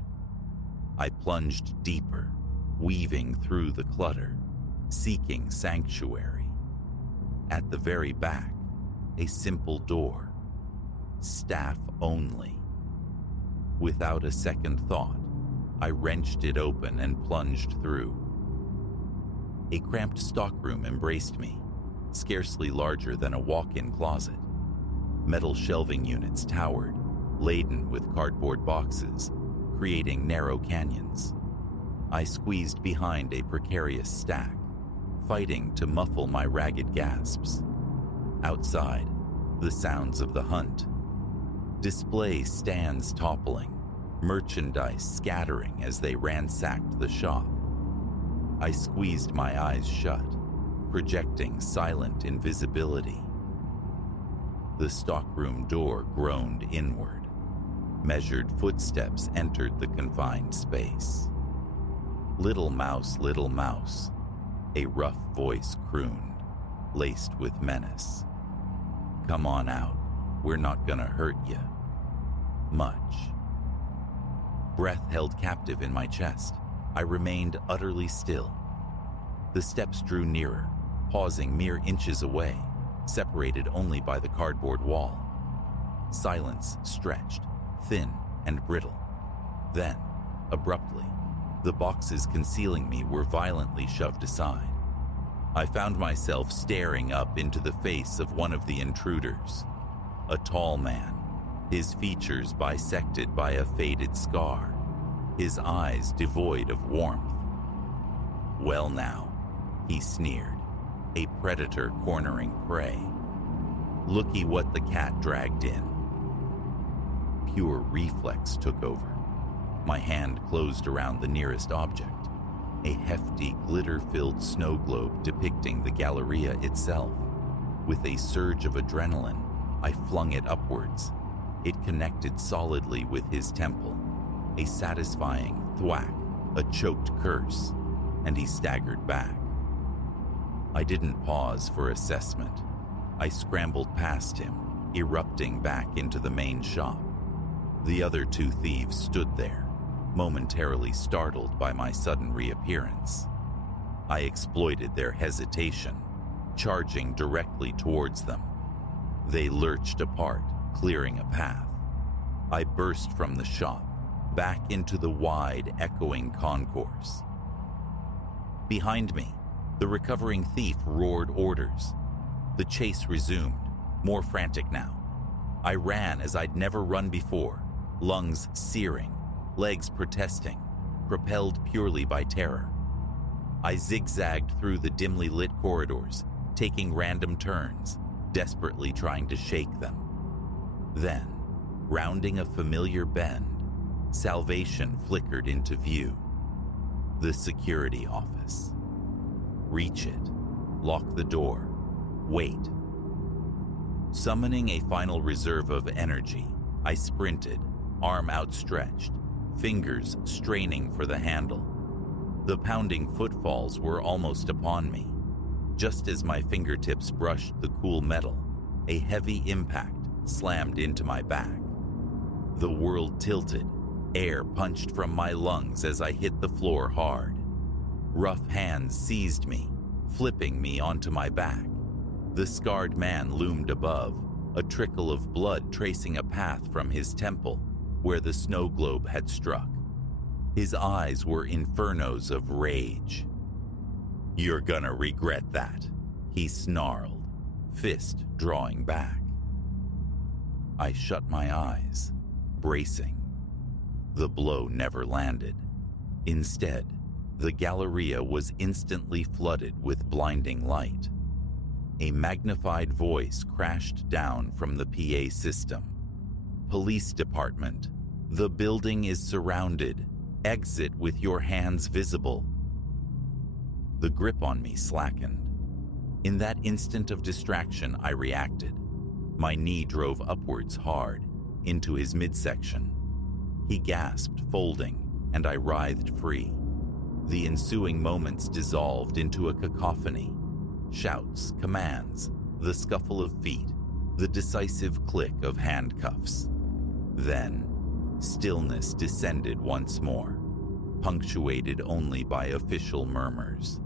I plunged deeper, weaving through the clutter, seeking sanctuary. At the very back, a simple door. Staff only. Without a second thought, I wrenched it open and plunged through. A cramped stockroom embraced me, scarcely larger than a walk-in closet. Metal shelving units towered, laden with cardboard boxes, creating narrow canyons. I squeezed behind a precarious stack, fighting to muffle my ragged gasps. Outside, the sounds of the hunt. Display stands toppling, merchandise scattering as they ransacked the shop. I squeezed my eyes shut, projecting silent invisibility. The stockroom door groaned inward. Measured footsteps entered the confined space. Little mouse, a rough voice crooned, laced with menace. "Come on out, we're not gonna hurt ya." Much. Breath held captive in my chest, I remained utterly still. The steps drew nearer, pausing mere inches away, separated only by the cardboard wall. Silence stretched, thin and brittle. Then, abruptly, the boxes concealing me were violently shoved aside. I found myself staring up into the face of one of the intruders, A tall man, his features bisected by a faded scar, his eyes devoid of warmth. "Well now," he sneered, "a predator cornering prey. Looky what the cat dragged in." Pure reflex took over. My hand closed around the nearest object, a hefty, glitter-filled snow globe depicting the Galleria itself. With a surge of adrenaline, I flung it upwards. It connected solidly with his temple, a satisfying thwack, a choked curse, and he staggered back. I didn't pause for assessment. I scrambled past him, erupting back into the main shop. The other two thieves stood there, momentarily startled by my sudden reappearance. I exploited their hesitation, charging directly towards them. They lurched apart, clearing a path. I burst from the shop, back into the wide, echoing concourse. Behind me, the recovering thief roared orders. The chase resumed, more frantic now. I ran as I'd never run before, lungs searing, legs protesting, propelled purely by terror. I zigzagged through the dimly lit corridors, taking random turns, desperately trying to shake them. Then, rounding a familiar bend, salvation flickered into view. The security office. Reach it, lock the door, wait. Summoning a final reserve of energy, I sprinted, arm outstretched, fingers straining for the handle. The pounding footfalls were almost upon me. Just as my fingertips brushed the cool metal, a heavy impact slammed into my back. The world tilted, air punched from my lungs as I hit the floor hard. Rough hands seized me, flipping me onto my back. The scarred man loomed above, a trickle of blood tracing a path from his temple, where the snow globe had struck. His eyes were infernos of rage. "You're gonna regret that," he snarled, fist drawing back. I shut my eyes, bracing. The blow never landed. Instead, the Galleria was instantly flooded with blinding light. A magnified voice crashed down from the PA system. "Police department, the building is surrounded. Exit with your hands visible." The grip on me slackened. In that instant of distraction, I reacted. My knee drove upwards hard, into his midsection. He gasped, folding, and I writhed free. The ensuing moments dissolved into a cacophony. Shouts, commands, the scuffle of feet, the decisive click of handcuffs. Then, stillness descended once more, punctuated only by official murmurs.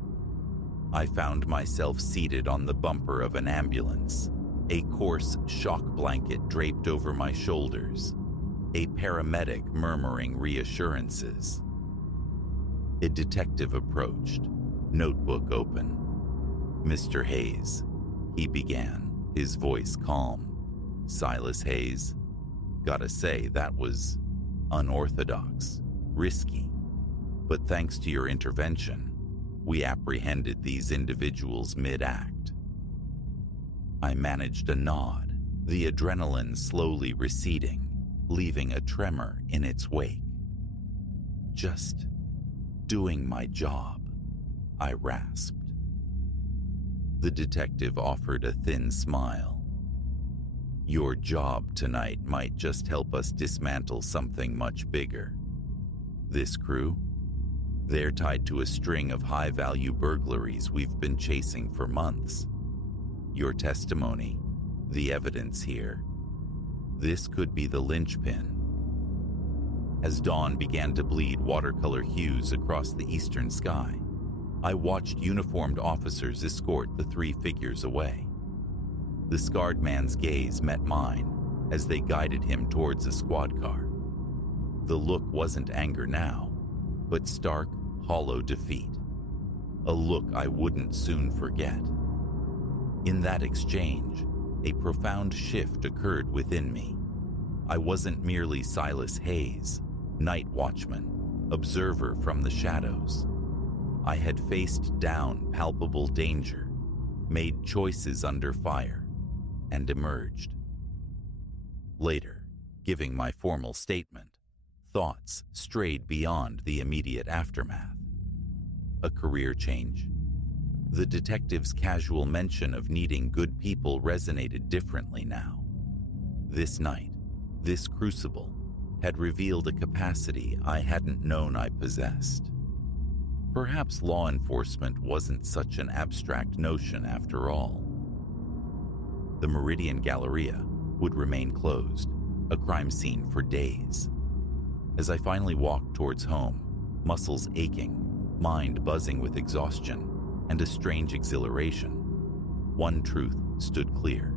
I found myself seated on the bumper of an ambulance, a coarse shock blanket draped over my shoulders, a paramedic murmuring reassurances. A detective approached, notebook open. "Mr. Hayes," he began, his voice calm. "Silas Hayes. Gotta say, that was unorthodox, risky. But thanks to your intervention, we apprehended these individuals mid-act." I managed a nod, the adrenaline slowly receding, leaving a tremor in its wake. "Just doing my job," I rasped. The detective offered a thin smile. "Your job tonight might just help us dismantle something much bigger. This crew? They're tied to a string of high-value burglaries we've been chasing for months. Your testimony, the evidence here, this could be the linchpin." As dawn began to bleed watercolor hues across the eastern sky, I watched uniformed officers escort the three figures away. The scarred man's gaze met mine as they guided him towards a squad car. The look wasn't anger now, but stark, hollow defeat. A look I wouldn't soon forget. In that exchange, a profound shift occurred within me. I wasn't merely Silas Hayes, night watchman, observer from the shadows. I had faced down palpable danger, made choices under fire, and emerged. Later, giving my formal statement, thoughts strayed beyond the immediate aftermath. A career change. The detective's casual mention of needing good people resonated differently now. This night, this crucible, had revealed a capacity I hadn't known I possessed. Perhaps law enforcement wasn't such an abstract notion after all. The Meridian Galleria would remain closed, a crime scene for days. As I finally walked towards home, muscles aching, mind buzzing with exhaustion, and a strange exhilaration, one truth stood clear.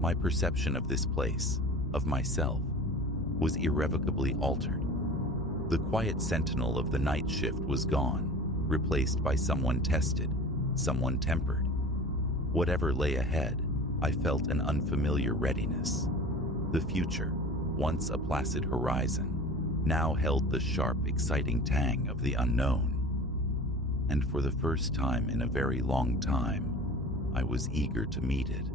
My perception of this place, of myself, was irrevocably altered. The quiet sentinel of the night shift was gone, replaced by someone tested, someone tempered. Whatever lay ahead, I felt an unfamiliar readiness. The future, once a placid horizon, now held the sharp, exciting tang of the unknown. And for the first time in a very long time, I was eager to meet it.